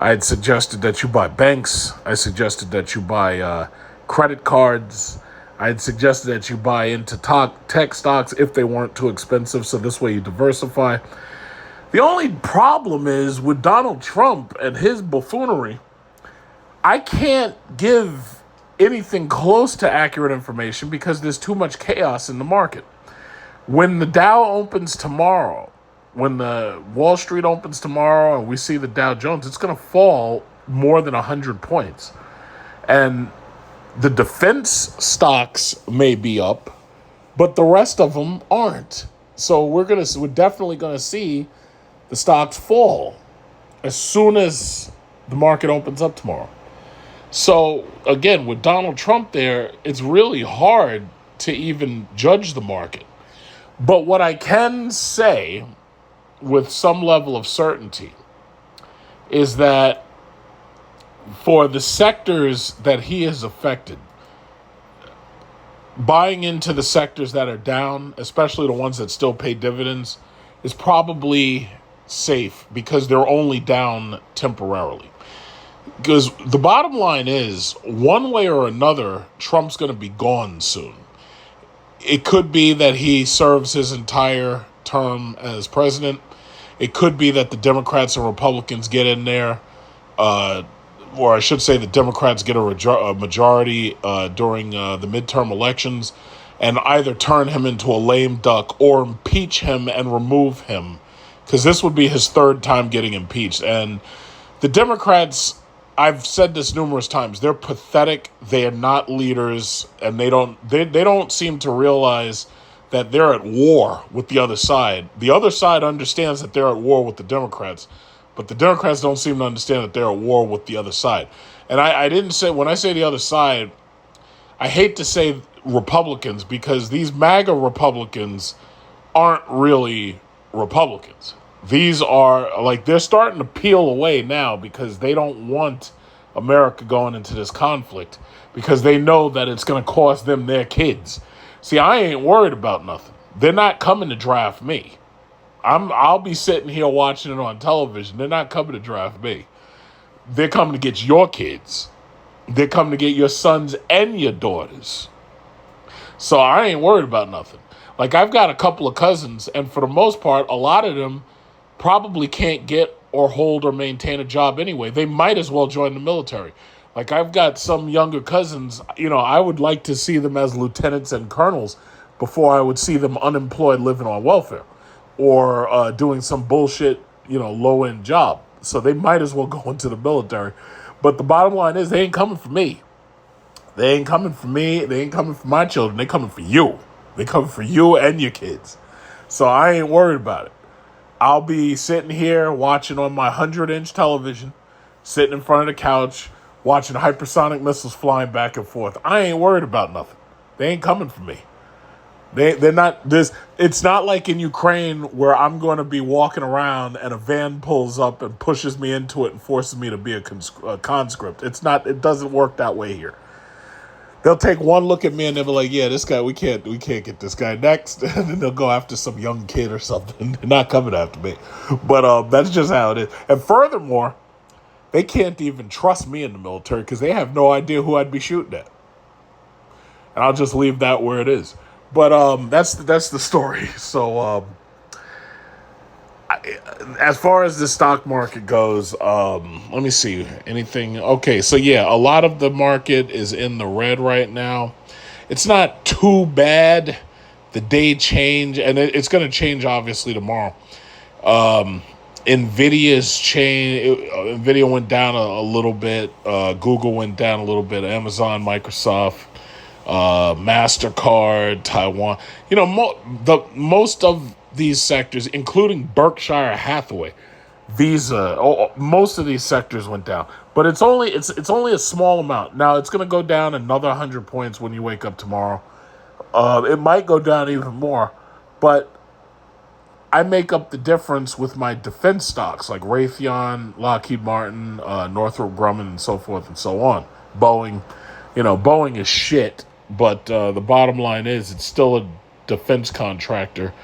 I had suggested that you buy banks. I suggested that you buy credit cards. I had suggested that you buy into tech stocks if they weren't too expensive, so this way you diversify. The only problem is with Donald Trump and his buffoonery, I can't give anything close to accurate information because there's too much chaos in the market. When the Dow opens tomorrow, when the Wall Street opens tomorrow and we see the Dow Jones, it's going to fall more than 100 points. And the defense stocks may be up, but the rest of them aren't. So we're definitely going to see the stocks fall as soon as the market opens up tomorrow. So again, with Donald Trump there, it's really hard to even judge the market. But what I can say with some level of certainty is that for the sectors that he has affected, buying into the sectors that are down, especially the ones that still pay dividends, is probably safe because they're only down temporarily. Because the bottom line is, one way or another, Trump's going to be gone soon. It could be that he serves his entire term as president. It could be that the Democrats and Republicans get in there, or I should say the Democrats get a majority during the midterm elections and either turn him into a lame duck or impeach him and remove him, because this would be his third time getting impeached. And the Democrats, I've said this numerous times, they're pathetic. They are not leaders, and they don't seem to realize that they're at war with the other side. The other side understands that they're at war with the Democrats, but the Democrats don't seem to understand that they're at war with the other side. And I didn't say, when I say the other side, I hate to say Republicans, because these MAGA Republicans aren't really Republicans. These are, like, they're starting to peel away now because they don't want America going into this conflict because they know that it's going to cost them their kids. See, I ain't worried about nothing. They're not coming to draft me. I'll be sitting here watching it on television. They're not coming to draft me. They're coming to get your kids. They're coming to get your sons and your daughters. So I ain't worried about nothing. Like, I've got a couple of cousins, and for the most part, a lot of them probably can't get or hold or maintain a job anyway. They might as well join the military. Like, I've got some younger cousins, I would like to see them as lieutenants and colonels before I would see them unemployed living on welfare or doing some bullshit, low-end job. So they might as well go into the military. But the bottom line is they ain't coming for me. They ain't coming for me. They ain't coming for my children. They coming for you. They coming for you and your kids. So I ain't worried about it. I'll be sitting here watching on my 100-inch television, sitting in front of the couch, watching hypersonic missiles flying back and forth. I ain't worried about nothing. They ain't coming for me. They're not this. It's not like in Ukraine where I'm going to be walking around and a van pulls up and pushes me into it and forces me to be a conscript. It's not. It doesn't work that way here. They'll take one look at me and they'll be like, "Yeah, this guy, we can't get this guy next," and then they'll go after some young kid or something. They're not coming after me, but that's just how it is. And furthermore, they can't even trust me in the military because they have no idea who I'd be shooting at. And I'll just leave that where it is. But that's the story. So as far as the stock market goes, let me see. Anything? Okay, so yeah, a lot of the market is in the red right now. It's not too bad. The day change, and it's going to change obviously tomorrow. Nvidia's change. Nvidia went down a little bit. Google went down a little bit. Amazon, Microsoft, MasterCard, Taiwan. Most of these sectors, including Berkshire Hathaway, Visa, most of these sectors went down. But it's only a small amount. Now it's going to go down another 100 points when you wake up tomorrow. It might go down even more, but I make up the difference with my defense stocks like Raytheon, Lockheed Martin, Northrop Grumman, and so forth and so on. Boeing, Boeing is shit, but the bottom line is it's still a defense contractor.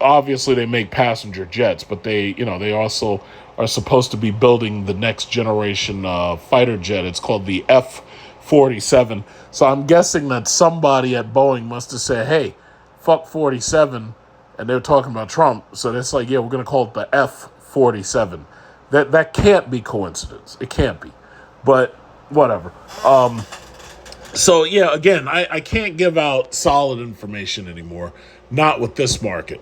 Obviously they make passenger jets, but they also are supposed to be building the next generation fighter jet. It's called the F-47. So I'm guessing that somebody at Boeing must have said, hey, fuck 47. And they're talking about Trump. So it's like, yeah, we're going to call it the F-47. That can't be coincidence. It can't be. But whatever. So, yeah, again, I can't give out solid information anymore. Not with this market.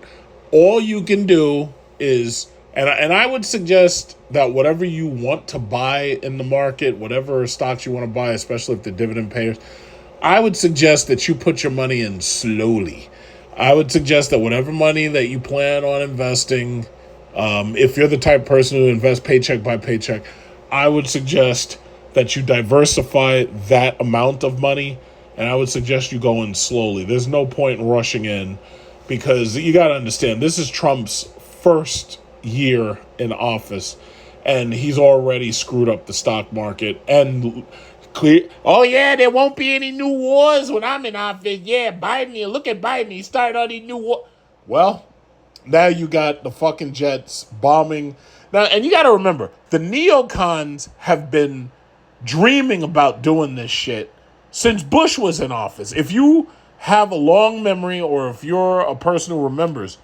All you can do is, and I would suggest that whatever you want to buy in the market, whatever stocks you want to buy, especially if they're dividend payers, I would suggest that you put your money in slowly. I would suggest that whatever money that you plan on investing, if you're the type of person who invests paycheck by paycheck, I would suggest that you diversify that amount of money, and I would suggest you go in slowly. There's no point in rushing in because you got to understand, this is Trump's first year in office, and he's already screwed up the stock market and clear. Oh, yeah, there won't be any new wars when I'm in office. Yeah, Biden, look at Biden. He started all these new wars. Well, now you got the fucking jets bombing. Now, and you got to remember, the neocons have been dreaming about doing this shit since Bush was in office. If you have a long memory or if you're a person who remembers,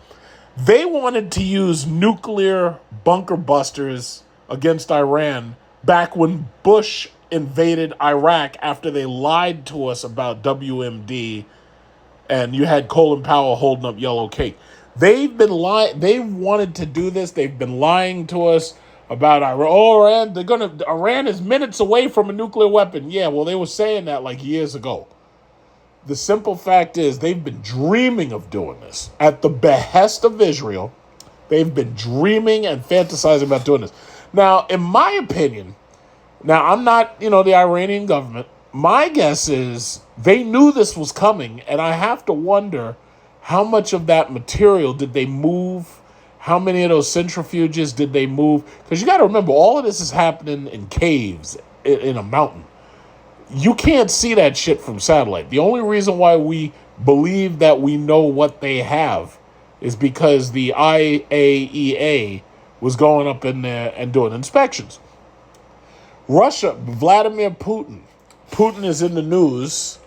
they wanted to use nuclear bunker busters against Iran back when Bush invaded Iraq after they lied to us about WMD and you had Colin Powell holding up yellow cake. They've been lying. They wanted to do this. They've been lying to us about Iran. Oh, Iran is minutes away from a nuclear weapon. Yeah, well, they were saying that like years ago. The simple fact is they've been dreaming of doing this. At the behest of Israel, they've been dreaming and fantasizing about doing this. Now, in my opinion, I'm not, the Iranian government. My guess is they knew this was coming, and I have to wonder how much of that material did they move? How many of those centrifuges did they move? Because you got to remember, all of this is happening in caves in a mountain. You can't see that shit from satellite. The only reason why we believe that we know what they have is because the IAEA was going up in there and doing inspections. Russia, Vladimir Putin. Putin is in the news.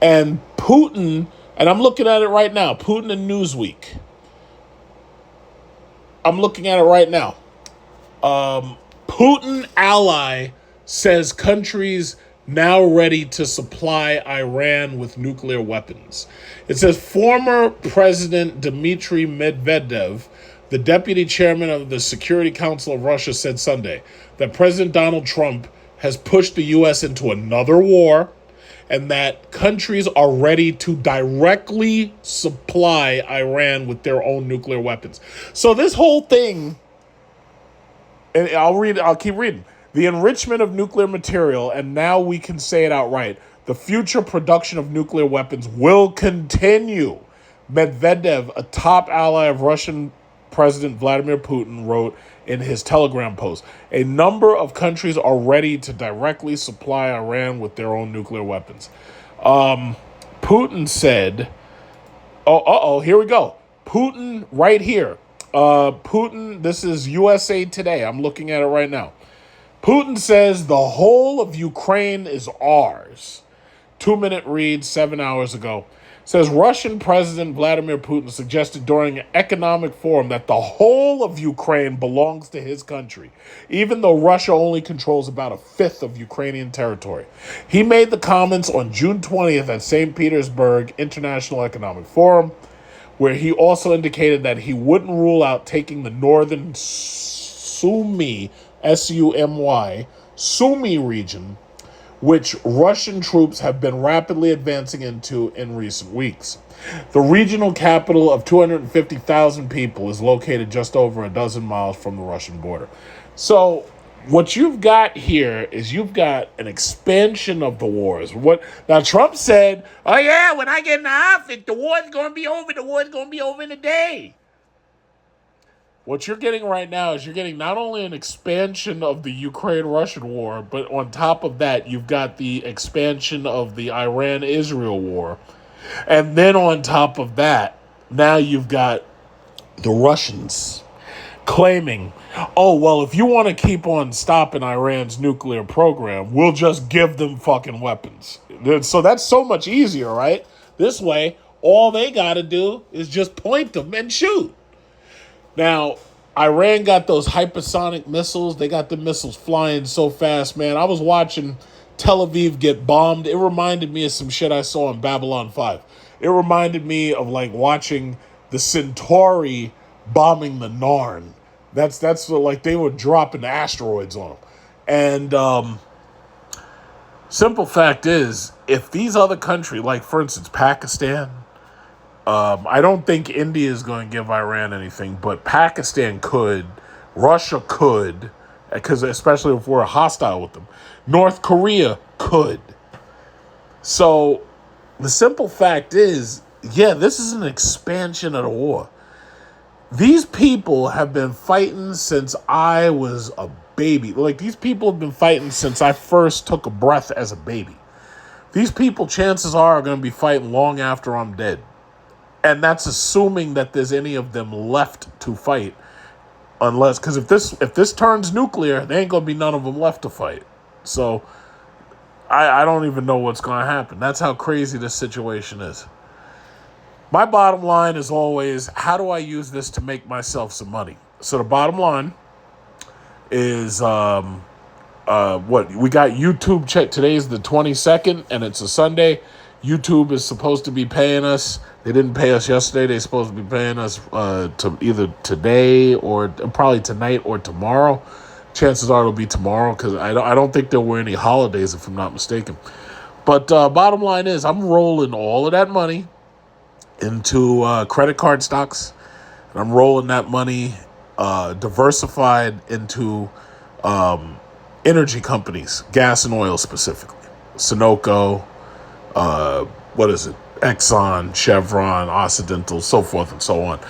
And Putin, and I'm looking at it right now, Putin and Newsweek. I'm looking at it right now. Putin ally says countries now ready to supply Iran with nuclear weapons. It says former President Dmitry Medvedev, the deputy chairman of the Security Council of Russia, said Sunday that President Donald Trump has pushed the U.S. into another war and that countries are ready to directly supply Iran with their own nuclear weapons. So this whole thing, and I'll keep reading. The enrichment of nuclear material, and now we can say it outright, the future production of nuclear weapons will continue. Medvedev, a top ally of Russian President Vladimir Putin, wrote in his Telegram post, a number of countries are ready to directly supply Iran with their own nuclear weapons. Putin said, here we go. Putin right here. Putin, this is USA Today. I'm looking at it right now. Putin says the whole of Ukraine is ours. 2-minute read 7 hours ago. Says Russian President Vladimir Putin suggested during an economic forum that the whole of Ukraine belongs to his country, even though Russia only controls about a fifth of Ukrainian territory. He made the comments on June 20th at St. Petersburg International Economic Forum, where he also indicated that he wouldn't rule out taking the northern Sumy, S-U-M-Y, Sumy region, which Russian troops have been rapidly advancing into in recent weeks. The regional capital of 250,000 people is located just over a dozen miles from the Russian border. So what you've got here is you've got an expansion of the wars. Now Trump said, oh yeah, when I get in the office, the war's going to be over. The war's going to be over in a day. What you're getting right now is you're getting not only an expansion of the Ukraine-Russian war, but on top of that, you've got the expansion of the Iran-Israel war. And then on top of that, now you've got the Russians claiming, oh, well, if you want to keep on stopping Iran's nuclear program, we'll just give them fucking weapons. So that's so much easier, right? This way, all they got to do is just point them and shoot. Now, Iran got those hypersonic missiles. They got the missiles flying so fast, man. I was watching Tel Aviv get bombed. It reminded me of some shit I saw in Babylon 5. It reminded me of like watching the Centauri bombing the Narn. That's like they were dropping asteroids on them. And simple fact is, if these other countries, like for instance Pakistan, I don't think India is going to give Iran anything, but Pakistan could, Russia could, because especially if we're hostile with them. North Korea could. So the simple fact is, yeah, this is an expansion of the war. These people have been fighting since I was a baby. Like, these people have been fighting since I first took a breath as a baby. These people, chances are going to be fighting long after I'm dead. And that's assuming that there's any of them left to fight. Unless, because if this turns nuclear, there ain't going to be none of them left to fight. So, I don't even know what's going to happen. That's how crazy this situation is. My bottom line is always, how do I use this to make myself some money? So the bottom line is, we got YouTube check. Today's the 22nd, and it's a Sunday. YouTube is supposed to be paying us. They didn't pay us yesterday. They're supposed to be paying us to either today or probably tonight or tomorrow. Chances are it'll be tomorrow because I don't think there were any holidays, if I'm not mistaken. But bottom line is, I'm rolling all of that money into credit card stocks, and I'm rolling that money diversified into energy companies, gas and oil specifically, Sunoco, Exxon, Chevron, Occidental, so forth and so on.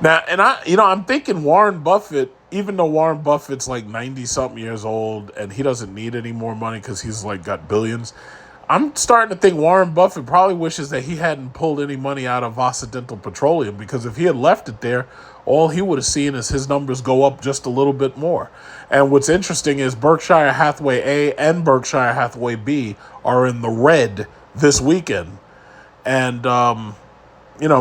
Now, and I'm thinking Warren Buffett even though Warren Buffett's like 90-something years old and he doesn't need any more money because he's like got billions, I'm starting to think Warren Buffett probably wishes that he hadn't pulled any money out of Occidental Petroleum, because if he had left it there, all he would have seen is his numbers go up just a little bit more. And what's interesting is Berkshire Hathaway A and Berkshire Hathaway B are in the red this weekend. And,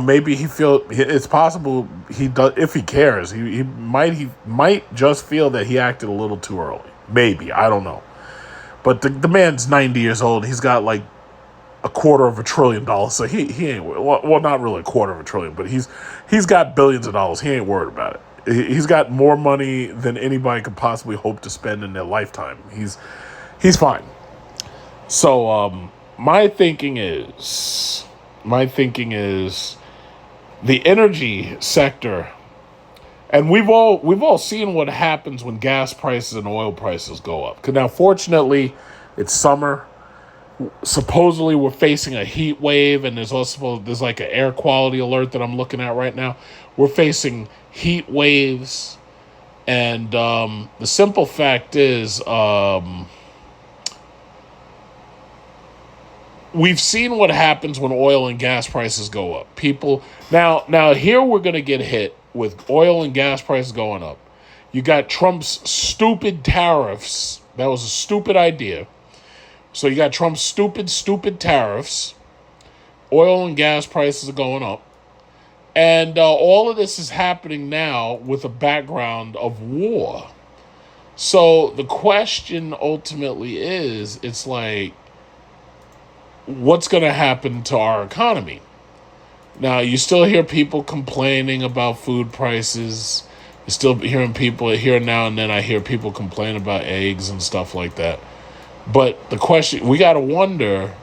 maybe it's possible he does, if he cares, he might just feel that he acted a little too early. Maybe, I don't know. But the man's 90 years old. He's got like $250 billion. So he ain't, well, not really $250 billion, but he's got billions of dollars. He ain't worried about it. He's got more money than anybody could possibly hope to spend in their lifetime. He's fine. So my thinking is the energy sector, and we've all seen what happens when gas prices and oil prices go up. 'Cause now, fortunately, it's summer. Supposedly, we're facing a heat wave, and there's like an air quality alert that I'm looking at right now. We're facing heat waves, and the simple fact is, we've seen what happens when oil and gas prices go up. People now here we're going to get hit with oil and gas prices going up. You got Trump's stupid tariffs. That was a stupid idea. So you got Trump's stupid tariffs. Oil and gas prices are going up. And all of this is happening now with a background of war. So the question ultimately is, it's like, what's going to happen to our economy? Now, you still hear people complaining about food prices. You're still hearing people here now and then. I hear people complain about eggs and stuff like that. But the question, we got to wonder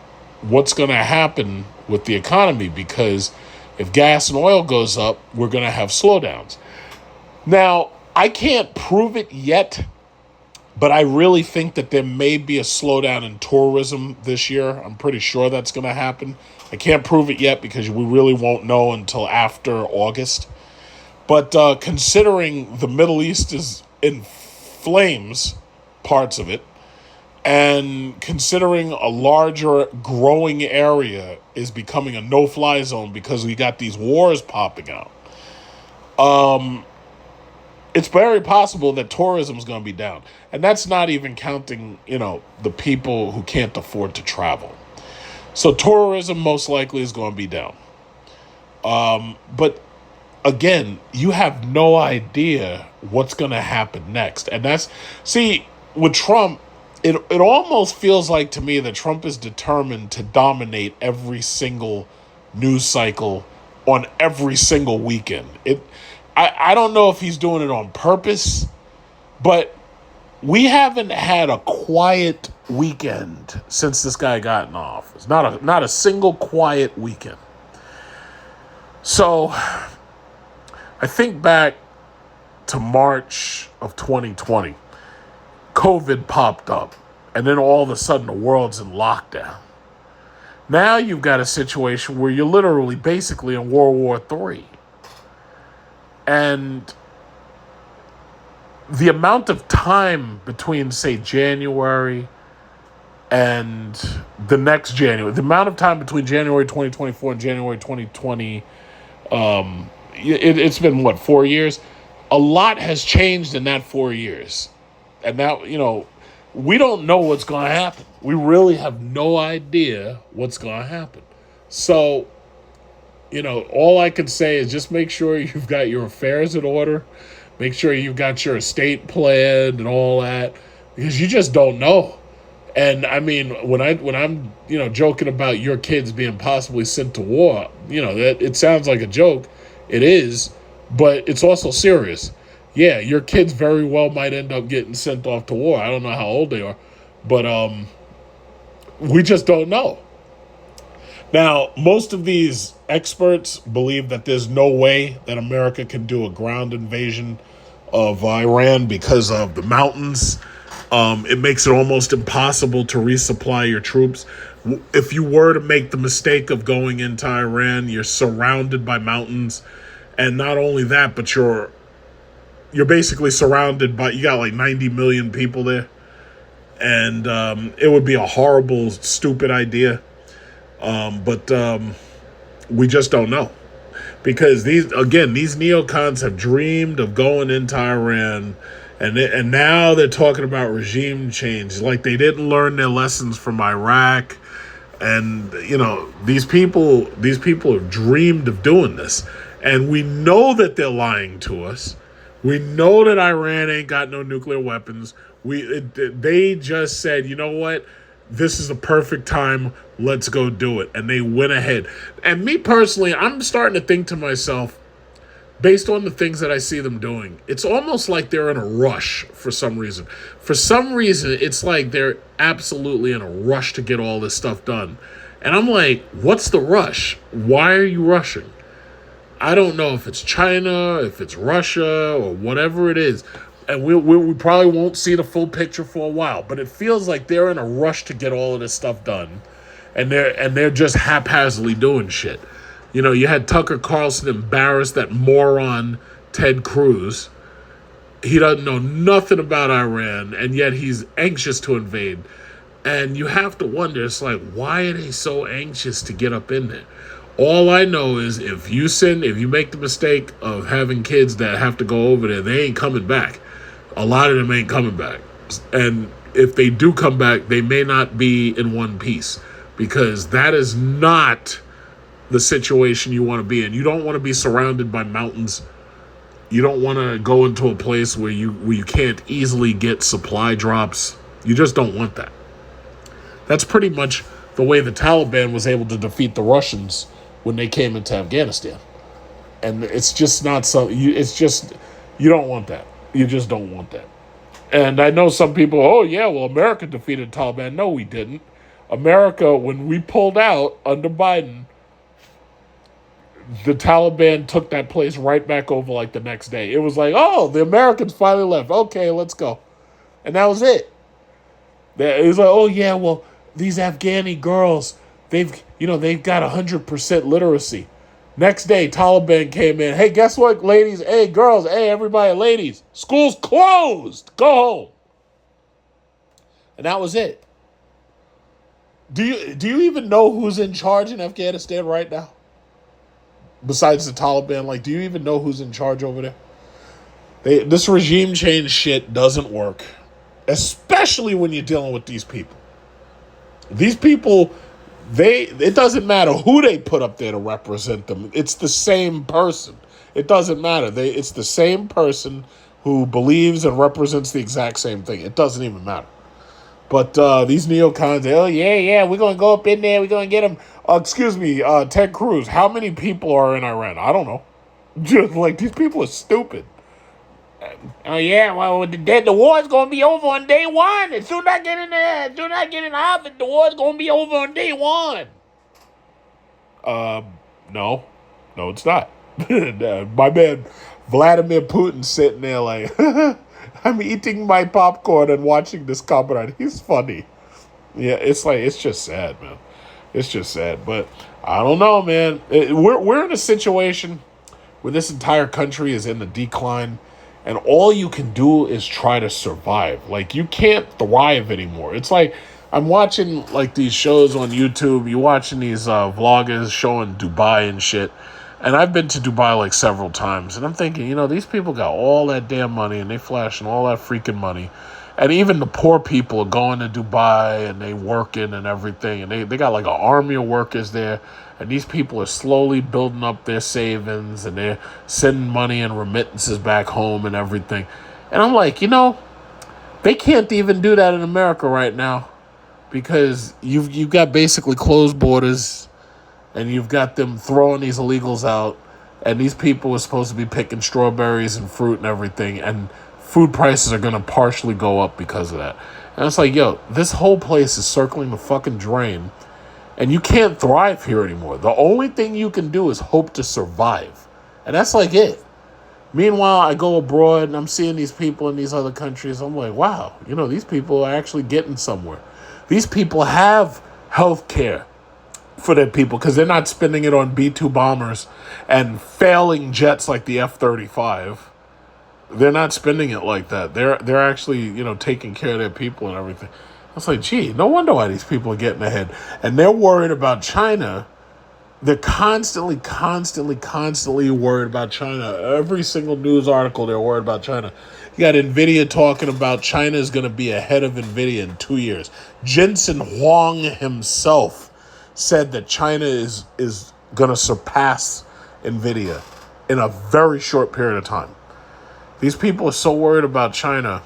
what's going to happen with the economy, because if gas and oil goes up, we're going to have slowdowns. Now, I can't prove it yet, but I really think that there may be a slowdown in tourism this year. I'm pretty sure that's going to happen. I can't prove it yet because we really won't know until after August. But considering the Middle East is in flames, parts of it, and considering a larger growing area is becoming a no-fly zone because we got these wars popping out, it's very possible that tourism is going to be down. And that's not even counting, the people who can't afford to travel. So tourism most likely is going to be down. But again, you have no idea what's going to happen next. And with Trump, it almost feels like to me that Trump is determined to dominate every single news cycle on every single weekend. I don't know if he's doing it on purpose, but we haven't had a quiet weekend since this guy got in office. Not a single quiet weekend. So I think back to March of 2020. COVID popped up, and then all of a sudden the world's in lockdown. Now you've got a situation where you're literally basically in World War III. And the amount of time between, say, January and the next January, the amount of time between January 2024 and January 2020, it's been, 4 years? A lot has changed in that 4 years. And now, we don't know what's going to happen. We really have no idea what's going to happen. So, all I can say is just make sure you've got your affairs in order. Make sure you've got your estate planned and all that, because you just don't know. And I mean, when I'm joking about your kids being possibly sent to war, that it sounds like a joke. It is, but it's also serious. Yeah, your kids very well might end up getting sent off to war. I don't know how old they are, but we just don't know. Now, most of these experts believe that there's no way that America can do a ground invasion of Iran because of the mountains. It makes it almost impossible to resupply your troops. If you were to make the mistake of going into Iran, you're surrounded by mountains. And not only that, but you're you're basically surrounded by, you got like 90 million people there. And it would be a horrible, stupid idea. But we just don't know. Because these neocons have dreamed of going into Iran, and now they're talking about regime change. Like they didn't learn their lessons from Iraq. And, these people have dreamed of doing this. And we know that they're lying to us. We know that Iran ain't got no nuclear weapons. They just said, you know what? This is the perfect time. Let's go do it. And they went ahead. And me personally, I'm starting to think to myself, based on the things that I see them doing, it's almost like they're in a rush for some reason. For some reason, it's like they're absolutely in a rush to get all this stuff done. And I'm like, what's the rush? Why are you rushing? I don't know if it's China, if it's Russia, or whatever it is. And we probably won't see the full picture for a while. But it feels like they're in a rush to get all of this stuff done. And they're just haphazardly doing shit. You had Tucker Carlson embarrass that moron Ted Cruz. He doesn't know nothing about Iran, and yet he's anxious to invade. And you have to wonder, it's like, why are they so anxious to get up in there? All I know is if you make the mistake of having kids that have to go over there, they ain't coming back. A lot of them ain't coming back. And if they do come back, they may not be in one piece, because that is not the situation you want to be in. You don't want to be surrounded by mountains. You don't want to go into a place where you can't easily get supply drops. You just don't want that. That's pretty much the way the Taliban was able to defeat the Russians when they came into Afghanistan. And it's just not so. You don't want that. You just don't want that. And I know some people, America defeated the Taliban. No, we didn't. America, when we pulled out under Biden, the Taliban took that place right back over like the next day. It was like, the Americans finally left. Okay, let's go. And that was it. It was like, these Afghani girls, they've got 100% literacy. Next day, Taliban came in. Hey, guess what, ladies? Hey, girls. Hey, everybody, ladies. School's closed. Go home. And that was it. Do you even know who's in charge in Afghanistan right now? Besides the Taliban, do you even know who's in charge over there? This regime change shit doesn't work. Especially when you're dealing with these people. These people, it doesn't matter who they put up there to represent them. It's the same person. It doesn't matter. It's the same person who believes and represents the exact same thing. It doesn't even matter. But these neocons, we're going to go up in there. We're going to get them. Ted Cruz. How many people are in Iran? I don't know. Just these people are stupid. The war's going to be over on day one. As soon as I get in there, as soon as I get in the office, the war's going to be over on day one. No, it's not. My man Vladimir Putin sitting there like, I'm eating my popcorn and watching this comrade. He's funny. Yeah, it's just sad, man. It's just sad. But I don't know, man. We're in a situation where this entire country is in the decline. And all you can do is try to survive. You can't thrive anymore. It's like I'm watching these shows on YouTube. You're watching these vloggers showing Dubai and shit. And I've been to Dubai several times. And I'm thinking, these people got all that damn money and they flashing all that freaking money. And even the poor people are going to Dubai and they working and everything. And they got an army of workers there. And these people are slowly building up their savings and they're sending money and remittances back home and everything. And I'm like, they can't even do that in America right now because you've got basically closed borders and you've got them throwing these illegals out. And these people are supposed to be picking strawberries and fruit and everything. And food prices are going to partially go up because of that. And it's like, this whole place is circling the fucking drain. And you can't thrive here anymore. The only thing you can do is hope to survive. And that's it. Meanwhile, I go abroad and I'm seeing these people in these other countries. I'm like, wow, these people are actually getting somewhere. These people have health care for their people because they're not spending it on B-2 bombers and failing jets like the F-35. They're not spending it like that. They're actually, taking care of their people and everything. I was like, gee, no wonder why these people are getting ahead. And they're worried about China. They're constantly worried about China. Every single news article, they're worried about China. You got NVIDIA talking about China is going to be ahead of NVIDIA in 2 years. Jensen Huang himself said that China is going to surpass NVIDIA in a very short period of time. These people are so worried about China.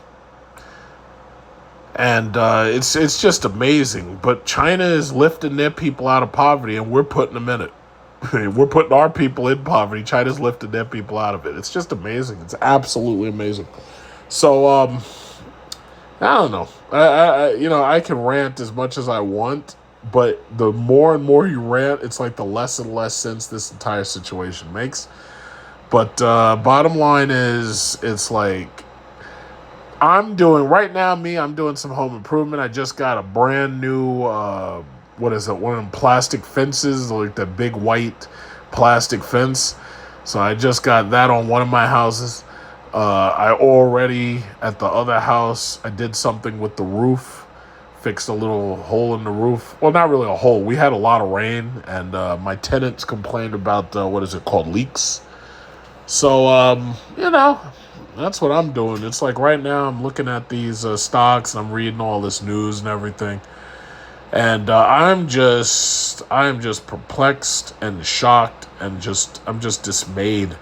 And it's just amazing. But China is lifting their people out of poverty, and we're putting them in it. We're putting our people in poverty. China's lifting their people out of it. It's just amazing. It's absolutely amazing. So, I don't know. I can rant as much as I want, but the more and more you rant, it's like the less and less sense this entire situation makes. But bottom line is, it's like, I'm doing some home improvement. I just got a brand new, one of them plastic fences, like the big white plastic fence. So I just got that on one of my houses. I already, at the other house, I did something with the roof, fixed a little hole in the roof. Well, not really a hole. We had a lot of rain, and my tenants complained about, leaks. So, that's what I'm doing. It's like right now I'm looking at these stocks, and I'm reading all this news and everything. And I'm just perplexed and shocked, and I'm just dismayed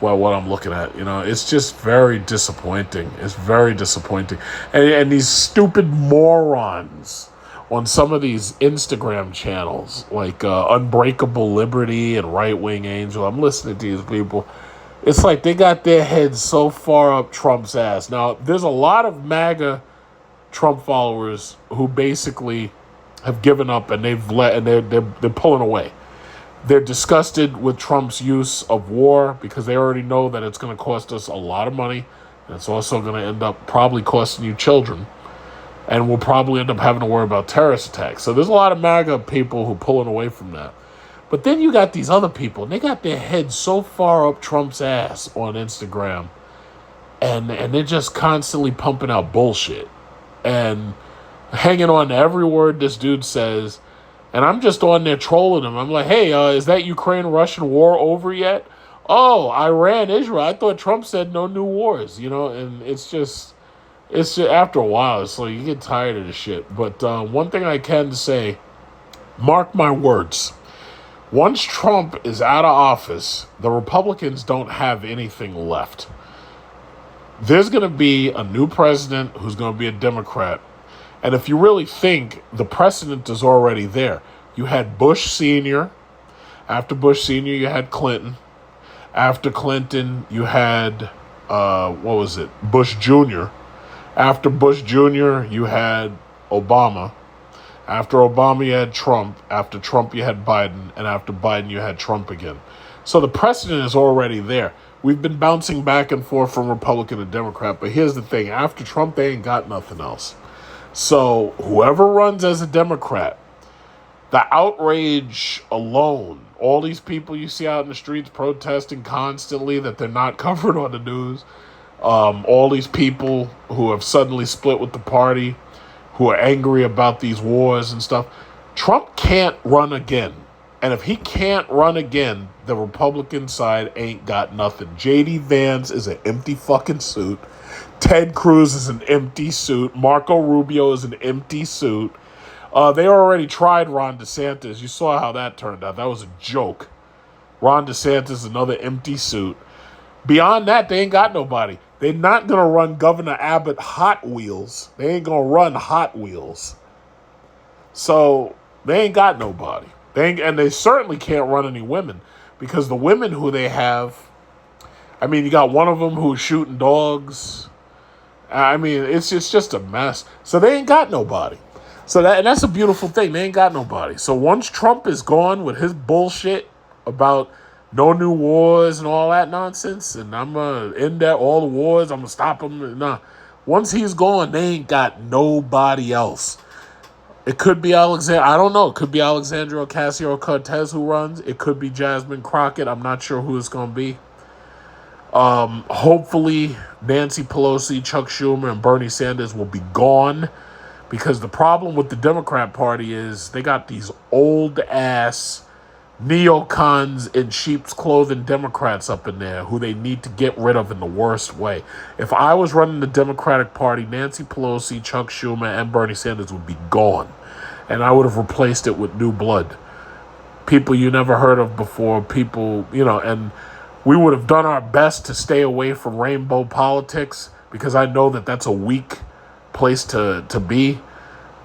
by what I'm looking at. It's just very disappointing. It's very disappointing. And these stupid morons on some of these Instagram channels, like Unbreakable Liberty and Right Wing Angel, I'm listening to these people. It's like they got their heads so far up Trump's ass. Now, there's a lot of MAGA Trump followers who basically have given up, and they're pulling away. They're disgusted with Trump's use of war because they already know that it's going to cost us a lot of money, and it's also going to end up probably costing you children, and we'll probably end up having to worry about terrorist attacks. So there's a lot of MAGA people who are pulling away from that. But then you got these other people, and they got their heads so far up Trump's ass on Instagram, and they're just constantly pumping out bullshit and hanging on to every word this dude says. And I'm just on there trolling him. I'm like, hey, is that Ukraine-Russian war over yet? Oh, Iran, Israel. I thought Trump said no new wars, and it's just after a while, it's like you get tired of the shit. But one thing I can say, mark my words. Once Trump is out of office, the Republicans don't have anything left. There's going to be a new president who's going to be a Democrat. And if you really think, the precedent is already there. You had Bush Sr. After Bush Sr., you had Clinton. After Clinton, you had, Bush Jr. After Bush Jr., you had Obama. After Obama, you had Trump. After Trump, you had Biden. And after Biden, you had Trump again. So the precedent is already there. We've been bouncing back and forth from Republican to Democrat. But here's the thing. After Trump, they ain't got nothing else. So whoever runs as a Democrat, the outrage alone, all these people you see out in the streets protesting constantly that they're not covered on the news, all these people who have suddenly split with the party, who are angry about these wars and stuff. Trump can't run again. And if he can't run again, the Republican side ain't got nothing. J.D. Vance is an empty fucking suit. Ted Cruz is an empty suit. Marco Rubio is an empty suit. They already tried Ron DeSantis. You saw how that turned out. That was a joke. Ron DeSantis is another empty suit. Beyond that, they ain't got nobody. They're not going to run Governor Abbott Hot Wheels. They ain't going to run Hot Wheels. So they ain't got nobody. And they certainly can't run any women, because the women who they have, you got one of them who's shooting dogs. It's just a mess. So they ain't got nobody. So that's a beautiful thing. They ain't got nobody. So once Trump is gone with his bullshit about no new wars and all that nonsense, and I'm going to end all the wars, I'm going to stop them. Nah. Once he's gone, they ain't got nobody else. It could be I don't know. It could be Alexandria Ocasio-Cortez who runs. It could be Jasmine Crockett. I'm not sure who it's going to be. Hopefully, Nancy Pelosi, Chuck Schumer, and Bernie Sanders will be gone, because the problem with the Democrat Party is they got these old-ass neocons in sheep's clothing Democrats up in there who they need to get rid of in the worst way. If I was running the Democratic Party, Nancy Pelosi, Chuck Schumer, and Bernie Sanders would be gone, and I would have replaced it with new blood. People you never heard of before, people, and we would have done our best to stay away from rainbow politics, because I know that that's a weak place to be.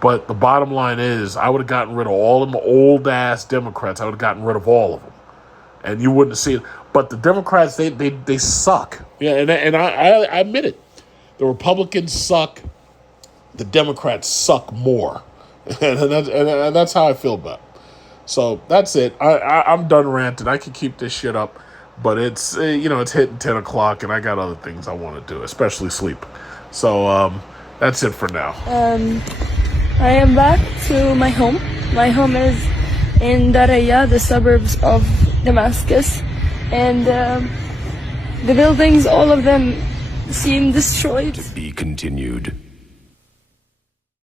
But the bottom line is, I would have gotten rid of all of them old-ass Democrats. I would have gotten rid of all of them. And you wouldn't see it. But the Democrats, they suck. Yeah, and I admit it. The Republicans suck. The Democrats suck more. and that's how I feel about it. So that's it. I'm done ranting. I can keep this shit up. But it's, it's hitting 10 o'clock, and I got other things I want to do, especially sleep. So that's it for now. I am back to my home. My home is in Daraya, the suburbs of Damascus. And the buildings, all of them seem destroyed. To be continued.